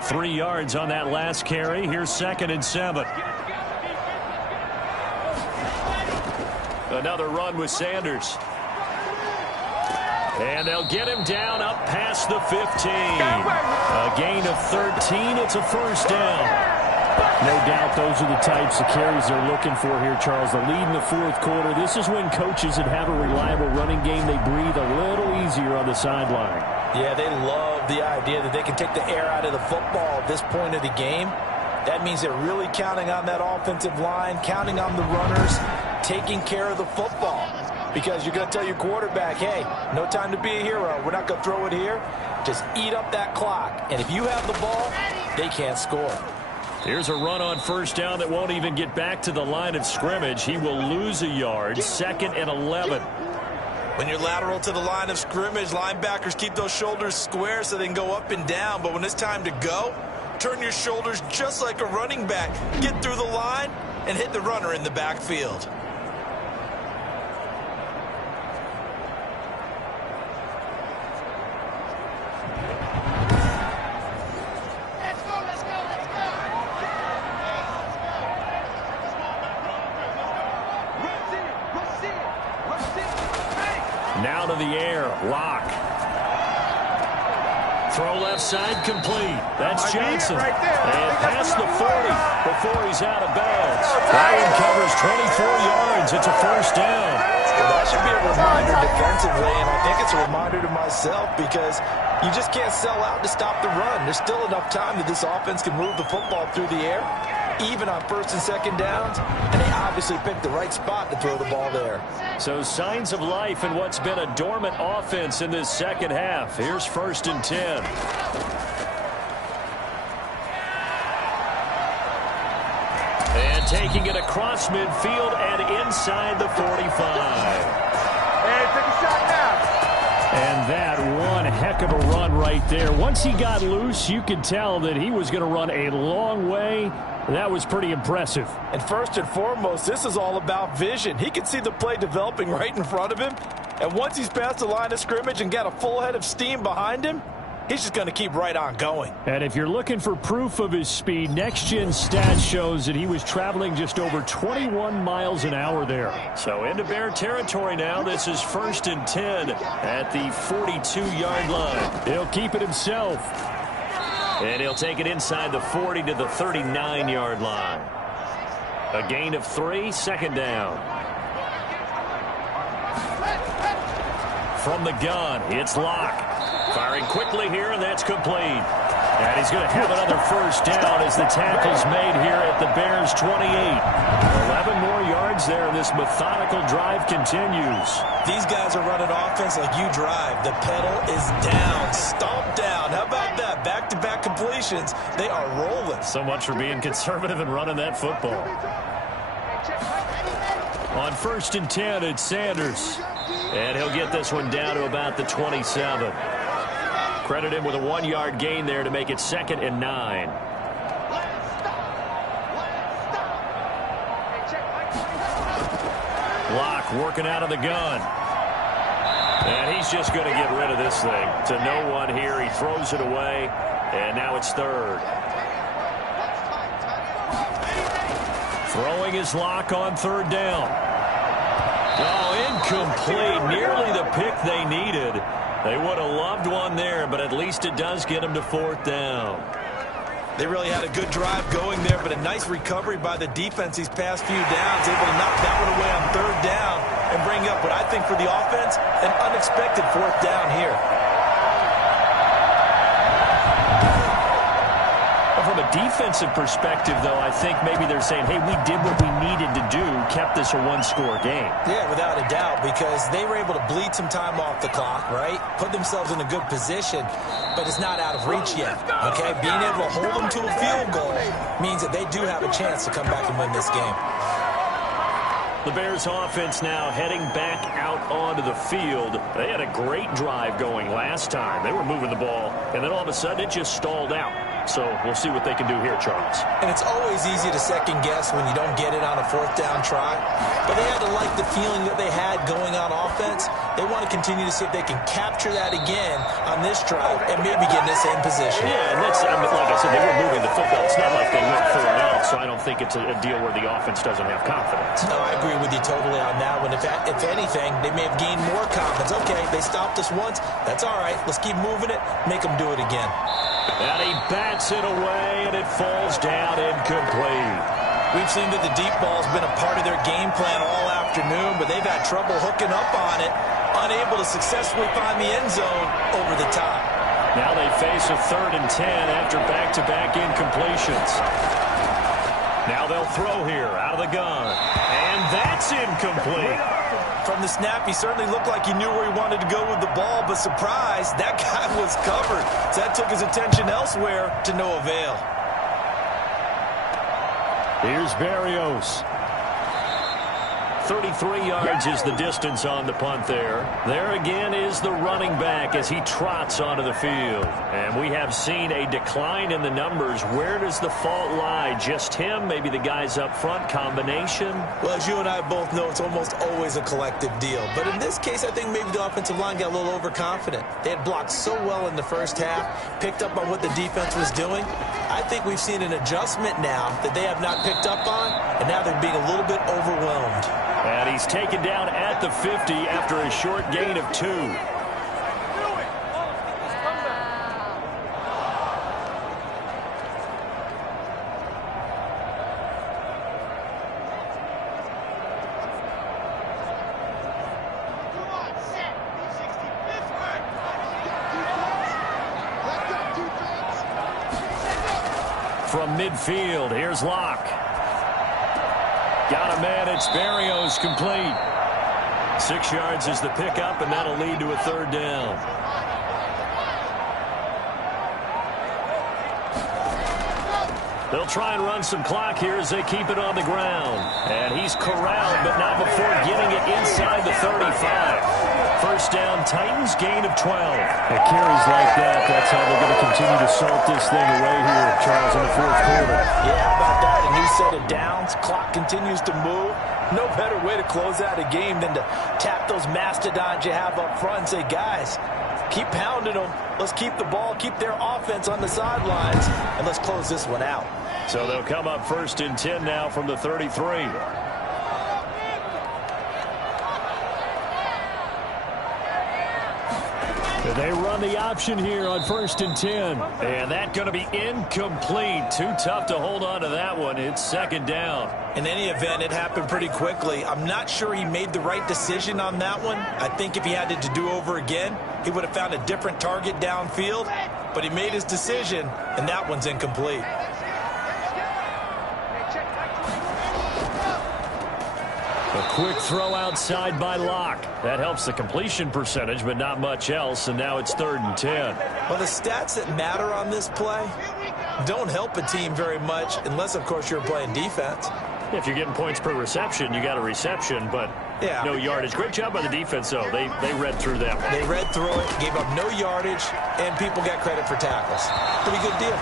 Three yards on that last carry. Here's second and 7. Another run with Sanders. And they'll get him down up past the 15. A gain of 13. It's a first down. No doubt those are the types of carries they're looking for here, Charles. The lead in the fourth quarter. This is when coaches that have a reliable running game, they breathe a little easier on the sideline. Yeah, they love the idea that they can take the air out of the football at this point of the game. That means they're really counting on that offensive line, counting on the runners, taking care of the football. Because you're going to tell your quarterback, hey, no time to be a hero. We're not going to throw it here. Just eat up that clock. And if you have the ball, they can't score. Here's a run on first down that won't even get back to the line of scrimmage. He will lose a yard, second and 11. When you're lateral to the line of scrimmage, linebackers keep those shoulders square so they can go up and down. But when it's time to go, turn your shoulders just like a running back. Get through the line and hit the runner in the backfield. Now to the air. Lock. Throw left side complete. That's Johnson. And past the 40 before he's out of bounds. Ryan covers 24 yards. It's a first down. Well, that should be a reminder defensively, and I think it's a reminder to myself because you just can't sell out to stop the run. There's still enough time that this offense can move the football through the air, even on first and second downs, and they obviously picked the right spot to throw the ball there. So signs of life in what's been a dormant offense in this second half. Here's first and 10. And taking it across midfield and inside the 45. Hey, take a shot now. And that one heck of a run right there. Once he got loose, you could tell that he was going to run a long way. That was pretty impressive. And first and foremost, this is all about vision. He can see the play developing right in front of him. And once he's past the line of scrimmage and got a full head of steam behind him, he's just going to keep right on going. And if you're looking for proof of his speed, next-gen stats shows that he was traveling just over 21 miles an hour there. So into Bear territory now. This is 1st and 10 at the 42-yard line. He'll keep it himself. And he'll take it inside the 40 to the 39-yard line. A gain of 3, 2nd down. From the gun, it's Locke. Firing quickly here, and that's complete. And he's going to have another 1st down as the tackle's made here at the Bears' 28. 11 more yards there, and this methodical drive continues. These guys are running offense like you drive. The pedal is down, stomp down. How about that? Back-to-back completions. They are rolling. So much for being conservative and running that football. On 1st and 10, it's Sanders. And he'll get this one down to about the 27. Credit him with a 1-yard gain there to make it 2nd and 9. Locke working out of the gun. And he's just going to get rid of this thing. To no one here. He throws it away. And now it's 3rd. Throwing his Locke on 3rd down. Oh, incomplete. Nearly the pick they needed. They would have loved one there, but at least it does get them to 4th down. They really had a good drive going there, but a nice recovery by the defense these past few downs, able to knock that one away on 3rd down and bring up what I think for the offense, an unexpected 4th down here. From a defensive perspective, though, I think maybe they're saying, hey, we did what we needed to do, kept this a 1-score game. Yeah, without a doubt, because they were able to bleed some time off the clock, right? Put themselves in a good position, but it's not out of reach yet, okay? Being able to hold them to a field goal means that they do have a chance to come back and win this game. The Bears offense now heading back out onto the field. They had a great drive going last time. They were moving the ball, and then all of a sudden it just stalled out. So we'll see what they can do here, Charles. And it's always easy to second guess when you don't get it on a 4th down try. But they had to like the feeling that they had going on offense. They want to continue to see if they can capture that again on this drive and maybe get in the same position. Yeah, and that's, I mean, like I said, they were moving the football. It's not like they went 4 and out, so I don't think it's a deal where the offense doesn't have confidence. No, I agree with you totally on that one. If anything, they may have gained more confidence. Okay, they stopped us once. That's all right. Let's keep moving it. Make them do it again. And he bats it away, and it falls down incomplete. We've seen that the deep ball's been a part of their game plan all afternoon, but they've had trouble hooking up on it, unable to successfully find the end zone over the top. Now they face a 3rd and 10 after back-to-back incompletions. Now they'll throw here out of the gun, and that's incomplete. From the snap, he certainly looked like he knew where he wanted to go with the ball, but surprise, that guy was covered. So that took his attention elsewhere to no avail. Here's Berrios. 33 yards is the distance on the punt there. There again is the running back as he trots onto the field. And we have seen a decline in the numbers. Where does the fault lie? Just him? Maybe the guys up front? Combination? Well, as you and I both know, it's almost always a collective deal. But in this case, I think maybe the offensive line got a little overconfident. They had blocked so well in the first half, picked up on what the defense was doing. I think we've seen an adjustment now that they have not picked up on, and now they're being a little bit overwhelmed. And he's taken down at the 50 after a short gain of 2. From midfield, here's Locke. Got a man, it's Berrios, complete. 6 yards is the pickup, and that'll lead to a 3rd down. They'll try and run some clock here as they keep it on the ground. And he's corralled, but not before getting it inside the 35. 1st down, Titans, gain of 12. It carries like that. That's how they're going to continue to salt this thing away here, Charles, in the 4th quarter. Yeah, how about that? A new set of downs. Clock continues to move. No better way to close out a game than to tap those mastodons you have up front and say, guys, Keep pounding them. Let's keep the ball, keep their offense on the sidelines, and let's close this one out. So they'll come up 1st and 10 now from the 33. They run the option here on 1st and 10. And that's going to be incomplete. Too tough to hold on to that one. It's 2nd down. In any event, it happened pretty quickly. I'm not sure he made the right decision on that one. I think if he had it to do over again, he would have found a different target downfield. But he made his decision, and that one's incomplete. A quick throw outside by Locke. That helps the completion percentage, but not much else, and now it's 3rd and 10. Well, the stats that matter on this play don't help a team very much unless, of course, you're playing defense. If you're getting points per reception, you got a reception, but no yardage. Great job by the defense, though. They read through that one. They read through it, gave up no yardage, and people got credit for tackles. Pretty good deal.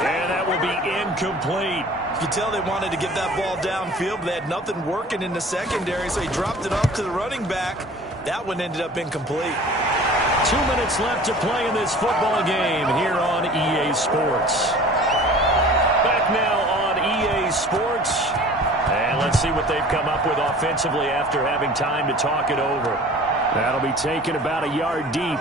And that will be incomplete. You tell they wanted to get that ball downfield, but they had nothing working in the secondary, so he dropped it off to the running back. That one ended up incomplete. 2 minutes left to play in this football game here on EA Sports. Back now on EA Sports. And let's see what they've come up with offensively after having time to talk it over. That'll be taken about a yard deep.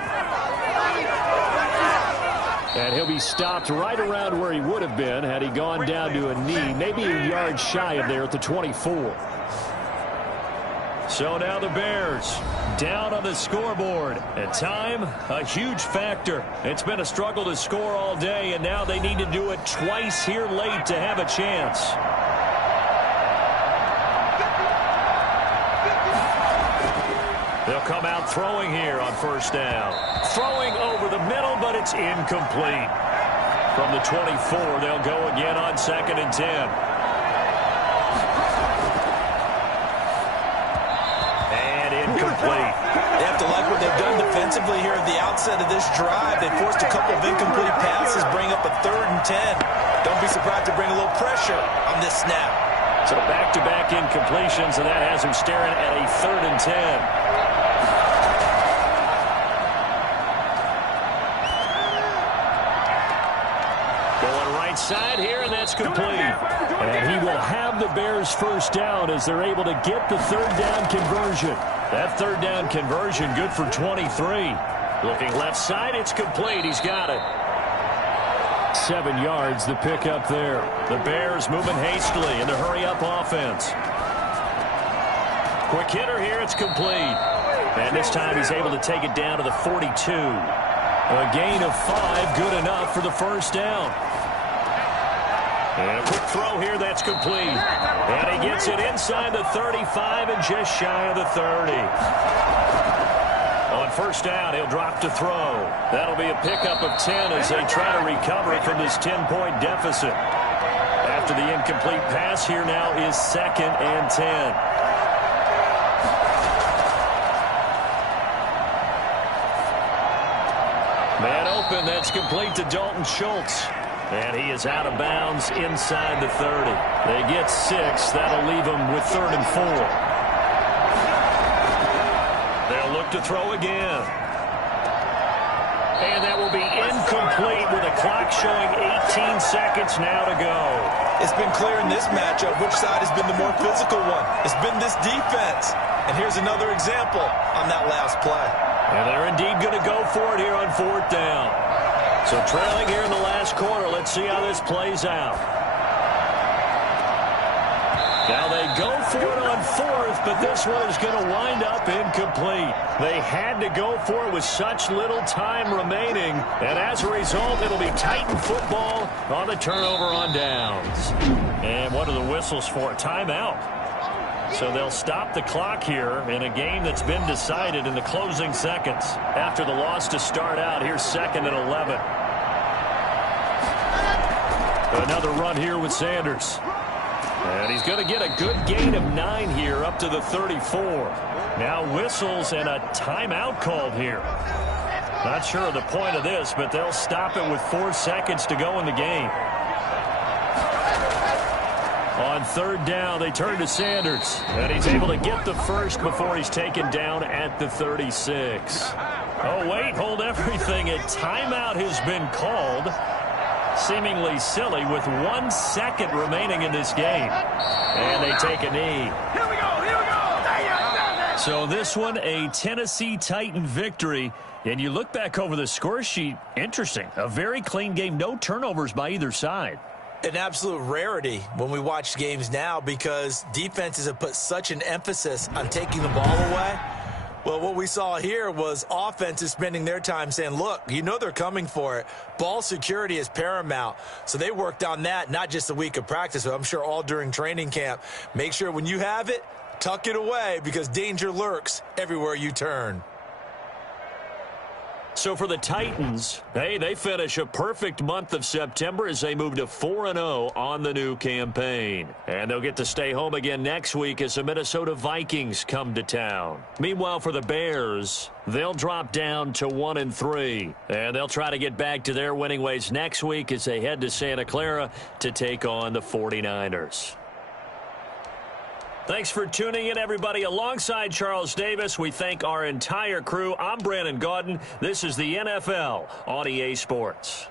And he'll be stopped right around where he would have been had he gone down to a knee, maybe a yard shy of there at the 24. So now the Bears down on the scoreboard. At time, a huge factor. It's been a struggle to score all day, and now they need to do it twice here late to have a chance. They'll come out throwing here on 1st down. Throwing over the middle, but it's incomplete. From the 24, they'll go again on 2nd and 10. And incomplete. They have to like what they've done defensively here at the outset of this drive. They forced a couple of incomplete passes, bring up a 3rd and 10. Don't be surprised to bring a little pressure on this snap. So back-to-back incompletions, and that has him staring at a 3rd and 10. Side here, and that's complete. And he will have the Bears 1st down as they're able to get the 3rd down conversion. That 3rd down conversion good for 23. Looking left side, it's complete. He's got it. 7 yards, the pickup there. The Bears moving hastily in the hurry-up offense. Quick hitter here, it's complete. And this time he's able to take it down to the 42. A gain of 5, good enough for the 1st down. And a quick throw here, that's complete. And he gets it inside the 35 and just shy of the 30. On 1st down, he'll drop to throw. That'll be a pickup of 10 as they try to recover from this 10-point deficit. After the incomplete pass, here now is 2nd and 10. Man open, that's complete to Dalton Schultz. And he is out of bounds inside the 30. They get 6. That'll leave them with 3rd and 4. They'll look to throw again. And that will be incomplete with a clock showing 18 seconds now to go. It's been clear in this matchup which side has been the more physical one. It's been this defense. And here's another example on that last play. And they're indeed going to go for it here on 4th down. So trailing here in the last quarter. Let's see how this plays out. Now they go for it on 4th, but this one is going to wind up incomplete. They had to go for it with such little time remaining, and as a result, it'll be Titan football on the turnover on downs. And what are the whistles for? Timeout. So they'll stop the clock here in a game that's been decided in the closing seconds. After the loss to start out, here's 2nd and 11. Another run here with Sanders. And he's going to get a good gain of 9 here up to the 34. Now whistles and a timeout called here. Not sure of the point of this, but they'll stop it with 4 seconds to go in the game. On 3rd down, they turn to Sanders. And he's able to get the first before he's taken down at the 36. Oh, wait, hold everything. A timeout has been called. Seemingly silly with 1 second remaining in this game. And they take a knee. Here we go. So this one, a Tennessee Titan victory. And you look back over the score sheet, interesting. A very clean game, no turnovers by either side. An absolute rarity when we watch games now because defenses have put such an emphasis on taking the ball away. Well, what we saw here was offenses spending their time saying, look, you know they're coming for it. Ball security is paramount. So they worked on that, not just a week of practice, but I'm sure all during training camp. Make sure when you have it, tuck it away because danger lurks everywhere you turn. So for the Titans, hey, they finish a perfect month of September as they move to 4-0 on the new campaign. And they'll get to stay home again next week as the Minnesota Vikings come to town. Meanwhile, for the Bears, they'll drop down to 1-3. And they'll try to get back to their winning ways next week as they head to Santa Clara to take on the 49ers. Thanks for tuning in, everybody. Alongside Charles Davis, we thank our entire crew. I'm Brandon Gaudin. This is the NFL on EA Sports.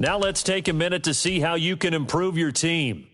Now let's take a minute to see how you can improve your team.